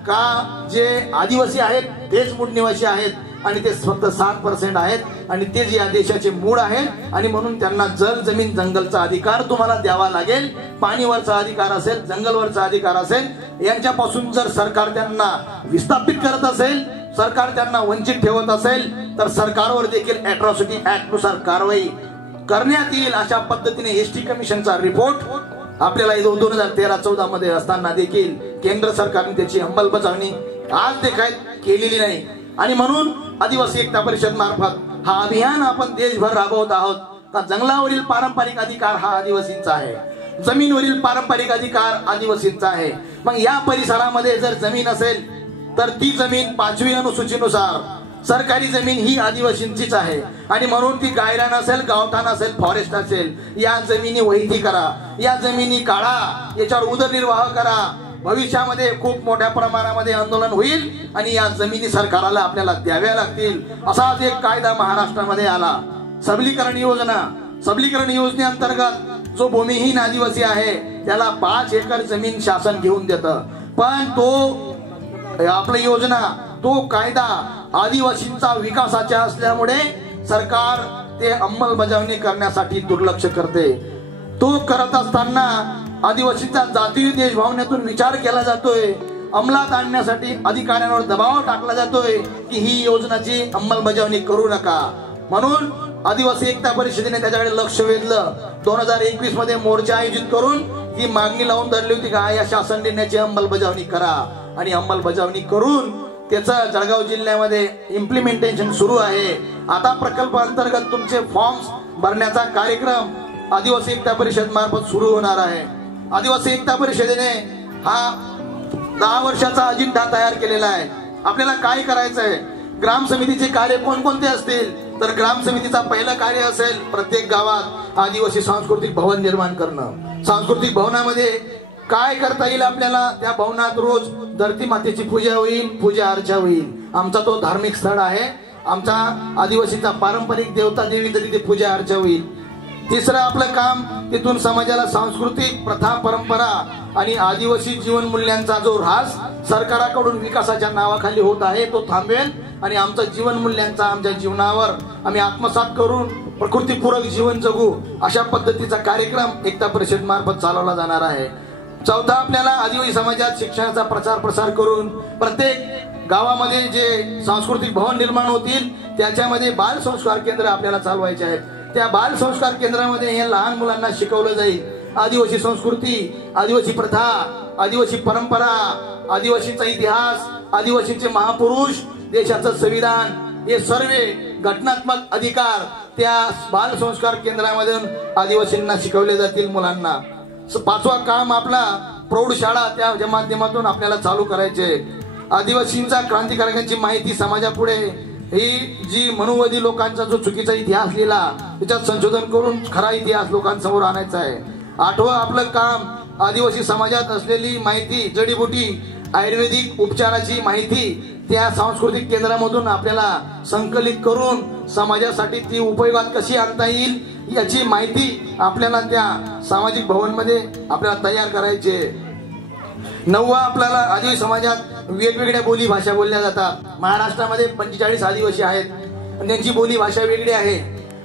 का जे आदिवासी आहेत तेच मूळ निवासी आहेत आणि ते फक्त 7% आहेत आणि तेच या देशाचे मूळ आहेत आणि म्हणून त्यांना जल जमीन जंगलचा अधिकार तुम्हाला द्यावा लागेल, पाणीवरचा अधिकार असेल, जंगलवरचा अधिकार असेल। यांच्यापासून जर सरकार त्यांना विस्थापित करत असेल, सरकार त्यांना वंचित ठेवत असेल तर सरकारवर देखील अॅट्रॉसिटी ऍक्ट नुसार कारवाई करण्यात येईल। अशा पद्धतीने एसटी कमिशनचा रिपोर्ट आपल्याला 2013-14 मध्ये असताना देखील केंद्र सरकारने त्याची अंमलबजावणी आज देखील केलेली नाही आणि म्हणून आदिवासी एकता परिषद मार्फत हा अभियान आपण देशभर राबवत आहोत का जंगलावरील पारंपरिक अधिकार हा आदिवासींचा आहे, जमीनवरील पारंपरिक अधिकार आदिवासींचा आहे। मग या परिसरामध्ये जर जमीन असेल तर ती जमीन 5वी अनुसूचीनुसार सरकारी जमीन ही आदिवासींचीच आहे आणि म्हणून ती गायरान असेल, गावठाण असेल, फॉरेस्ट असेल, या जमिनी वैधी करा, या जमिनी काढा, याच्यावर उदरनिर्वाह करा। भविष्यामध्ये खूप मोठ्या प्रमाणामध्ये आंदोलन होईल आणि या जमिनी सरकारला आपल्याला द्याव्या लागतील। असाच एक कायदा महाराष्ट्रामध्ये आला, सबलीकरण योजना। सबलीकरण योजनेअंतर्गत जो भूमिहीन आदिवासी आहे त्याला 5 एकर जमीन शासन घेऊन देतं, पण तो आपली योजना, तो कायदा आदिवासींचा विकासाचा असल्यामुळे सरकार ते अंमलबजावणी करण्यासाठी दुर्लक्ष करते। तो करत असताना आदिवासींचा जातीय देशभावनेतून विचार केला जातोय, अंमलात आणण्यासाठी अधिकाऱ्यांवर दबाव टाकला जातोय की ही योजनाची अंमलबजावणी करू नका। म्हणून आदिवासी एकता परिषदेने त्याच्याकडे लक्ष वेधलं। 2021 मध्ये मोर्चा आयोजित करून ही मागणी लावून धरली होती का या शासन निर्णयाची अंमलबजावणी करा आणि अंमलबजावणी करून त्याचं जळगाव जिल्ह्यामध्ये इम्प्लिमेंटेशन सुरू आहे। आता प्रकल्प अंतर्गत तुमचे फॉर्म्स भरण्याचा कार्यक्रम आदिवासी एकता परिषद मार्फत सुरू होणार आहे। आदिवासी एकता परिषदेने हा 10 वर्षाचा अजेंडा तयार केलेला आहे। आपल्याला काय करायचं आहे, ग्राम समितीचे कार्य कोणकोणते असतील तर ग्राम समितीचा पहिलं कार्य असेल प्रत्येक गावात आदिवासी सांस्कृतिक भवन निर्माण करणं। सांस्कृतिक भवनामध्ये काय करता येईल आपल्याला, त्या भवनात रोज धरती मातेची पूजा होईल, पूजा अर्चा होईल। आमचा तो धार्मिक स्थळ आहे, आमचा आदिवासीचा पारंपरिक देवता देवीचा तिथे पूजा अर्चा होईल। तिसरं आपलं काम तिथून समाजाला सांस्कृतिक प्रथा परंपरा आणि आदिवासी जीवन मूल्यांचा जो ऱ्हास सरकाराकडून विकासाच्या नावाखाली होत आहे तो थांबवेल आणि आमचा जीवन मूल्यांचा आमच्या जीवनावर आम्ही आत्मसात करून प्रकृतीपूरक जीवन जगू अशा पद्धतीचा कार्यक्रम एकता परिषद मार्फत चालवला जाणार आहे। चौथा, आपल्याला आदिवासी समाजात शिक्षणाचा प्रचार प्रसार करून प्रत्येक गावामध्ये जे सांस्कृतिक भवन निर्माण होतील त्याच्यामध्ये बाल संस्कार केंद्र आपल्याला चालवायचे आहेत। त्या बाल संस्कार केंद्रामध्ये हे लहान मुलांना शिकवलं जाईल आदिवासी संस्कृती, आदिवासी प्रथा, आदिवासी परंपरा, आदिवासीचा इतिहास, आदिवासीचे महापुरुष, देशाचं संविधान, हे सर्व घटनात्मक अधिकार त्या बाल संस्कार केंद्रामधून आदिवासींना शिकवले जातील मुलांना। 5वा काम आपला प्रौढशाळा त्या माध्यमातून आपल्याला चालू करायचे। आदिवासींचा क्रांतिकारकांची माहिती समाजापुढे ही जी मनुवादी लोकांचा जो चुकीचा इतिहास लिहिला त्याच्यात संशोधन करून खरा इतिहास लोकांसमोर आणायचा आहे. 8वं आपलं काम आदिवासी समाजात असलेली माहिती, जडीबुटी, आयुर्वेदिक उपचाराची माहिती त्या सांस्कृतिक केंद्रामधून आपल्याला संकलित करून समाजासाठी ती उपयोगात कशी आणता येईल याची माहिती आपल्याला त्या सामाजिक भवनमध्ये आपल्याला तयार करायची आहे. 9वा आपल्याला आदिवासी समाजात वेगवेगळ्या बोली भाषा बोलल्या जातात. महाराष्ट्रामध्ये 45 आदिवासी आहेत, त्यांची बोली भाषा वेगळी आहे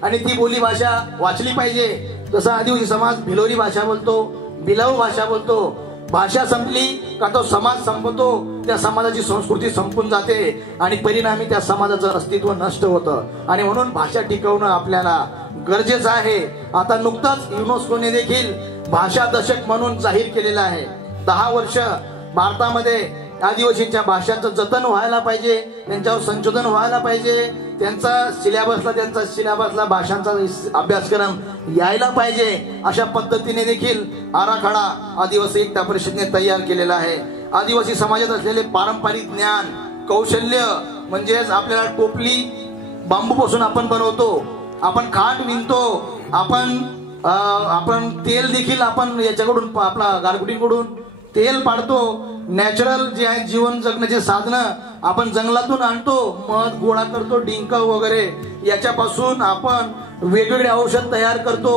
आणि ती बोली भाषा वाचली पाहिजे. जसा आदिवासी समाज भिलोरी भाषा बोलतो, बिलाऊ भाषा बोलतो. भाषा संपली का तो समाज संपतो, त्या समाजाची संस्कृती संपून जाते आणि परिणामी त्या समाजाचं अस्तित्व नष्ट होतं. आणि म्हणून भाषा टिकवणं आपल्याला गरजेचं आहे. आता नुकताच युनेस्कोने देखील भाषा दशक म्हणून जाहीर केलेलं आहे. 10 वर्ष भारतामध्ये आदिवासींच्या भाषांचं जतन व्हायला पाहिजे, त्यांच्यावर संशोधन व्हायला पाहिजे, त्यांचा सिलेबसला भाषांचा अभ्यासक्रम यायला पाहिजे. अशा पद्धतीने देखील आराखडा आदिवासी एकता परिषदेने तयार केलेला आहे. आदिवासी समाजात असलेले पारंपरिक ज्ञान, कौशल्य म्हणजेच आपल्याला टोपली बांबूपासून आपण बनवतो, आपण खाट विणतो, आपण तेल देखील आपण याच्याकडून आपला गारगुटीकडून तेल पाडतो. नॅचरल जे आहे जीवन जगण्याचे साधनं आपण जंगलातून आणतो, मध गोळा करतो, डिंक वगैरे याच्यापासून आपण वेगवेगळे औषध तयार करतो.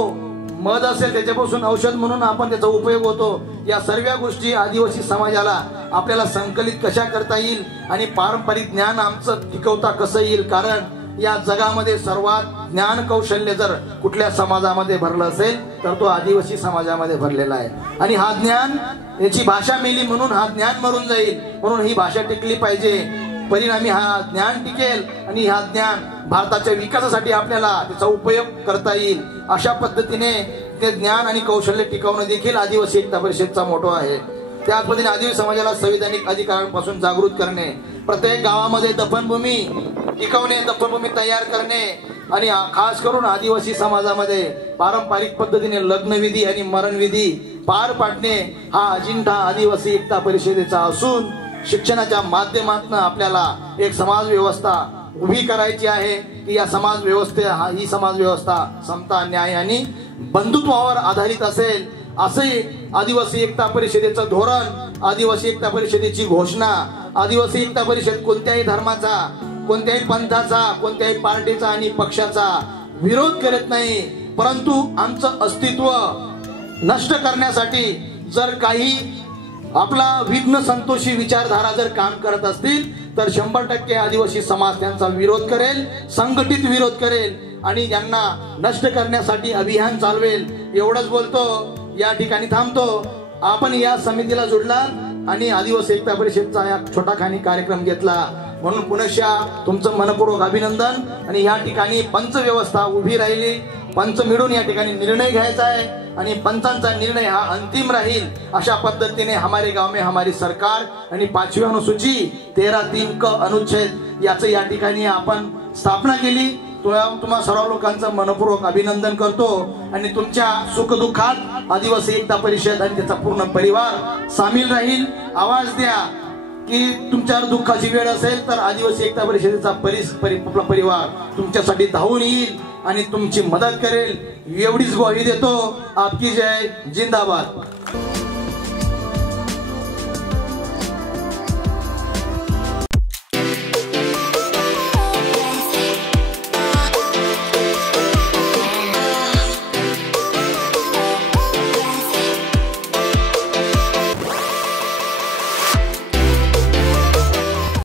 मध असेल त्याच्यापासून औषध म्हणून आपण त्याचा उपयोग होतो. या सर्व गोष्टी आदिवासी समाजाला आपल्याला संकलित कशा करता येईल आणि पारंपरिक ज्ञान आमचं टिकवता कसं येईल. कारण या जगामध्ये सर्वात ज्ञान कौशल्य जर कुठल्या समाजामध्ये भरलं असेल तर तो आदिवासी समाजामध्ये भरलेला आहे. आणि हा ज्ञान, याची भाषा मेली म्हणून हा ज्ञान मरून जाईल, म्हणून ही भाषा टिकली पाहिजे. परिणामी हा ज्ञान टिकेल आणि हा ज्ञान भारताच्या विकासासाठी आपल्याला त्याचा उपयोग करता येईल. अशा पद्धतीने ते ज्ञान आणि कौशल्य टिकवणं देखील आदिवासी एकता परिषदचा मोठो आहे. त्याच पद्धतीने आदिवासी समाजाला संविधानिक अधिकारांपासून जागृत करणे, प्रत्येक गावामध्ये दफनभूमी टिकवणे, दफनभूमी तयार करणे आणि खास करून आदिवासी समाजामध्ये पारंपरिक पद्धतीने लग्नविधी आणि मरणविधी पार पाडणे हा अजिंठा आदिवासी एकता परिषदेचा असून शिक्षणाच्या माध्यमातून आपल्याला एक समाज व्यवस्था उभी करायची आहे की या समाज ही समाज व्यवस्था समता, न्याय आणि बंधुत्वावर आधारित असेल. असे आदिवासी एकता परिषदेचं धोरण, आदिवासी एकता परिषदेची घोषणा. आदिवासी एकता परिषद कोणत्याही धर्माचा, कोणत्याही पंथाचा, कोणत्याही पार्टीचा आणि पक्षाचा विरोध करत नाही, परंतु आमचं अस्तित्व नष्ट करण्यासाठी जर काही आपला विघ्न संतोषी विचारधारा जर काम करत असतील तर 100% आदिवासी समाज त्यांचा विरोध करेल, संघटित विरोध करेल आणि त्यांना नष्ट करण्यासाठी अभियान चालवेल. एवढंच बोलतो, या ठिकाणी थांबतो. आपण या समितीला जुडला आणि आदिवासी एकता परिषदचा या छोटाखानी कार्यक्रम घेतला म्हणून पुनश्या तुमचं मनपूर्वक अभिनंदन. आणि या ठिकाणी पंच व्यवस्था उभी राहिली, पंच मिळून या ठिकाणी निर्णय घ्यायचा आहे आणि पंचांचा निर्णय हा अंतिम राहील. अशा पद्धतीने हमारे गाव में हमारी सरकार आणि 5वी अनुसूची 13(3) क अनुच्छेद याचं या ठिकाणी आपण स्थापना केली. तुम्हा सर्व लोकांचं मनपूर्वक अभिनंदन करतो आणि तुमच्या सुखदुःखात आदिवासी एकता परिषद आणि त्याचा पूर्ण परिवार सामील राहील. आवाज द्या की तुमच्यावर दुःखाची वेळ असेल तर आदिवासी एकता परिषदेचा परिवार तुमच्यासाठी धावून येईल आणि तुमची मदत करेल. एवढीच ग्वाही देतो. आपकी जय, जिंदाबाद.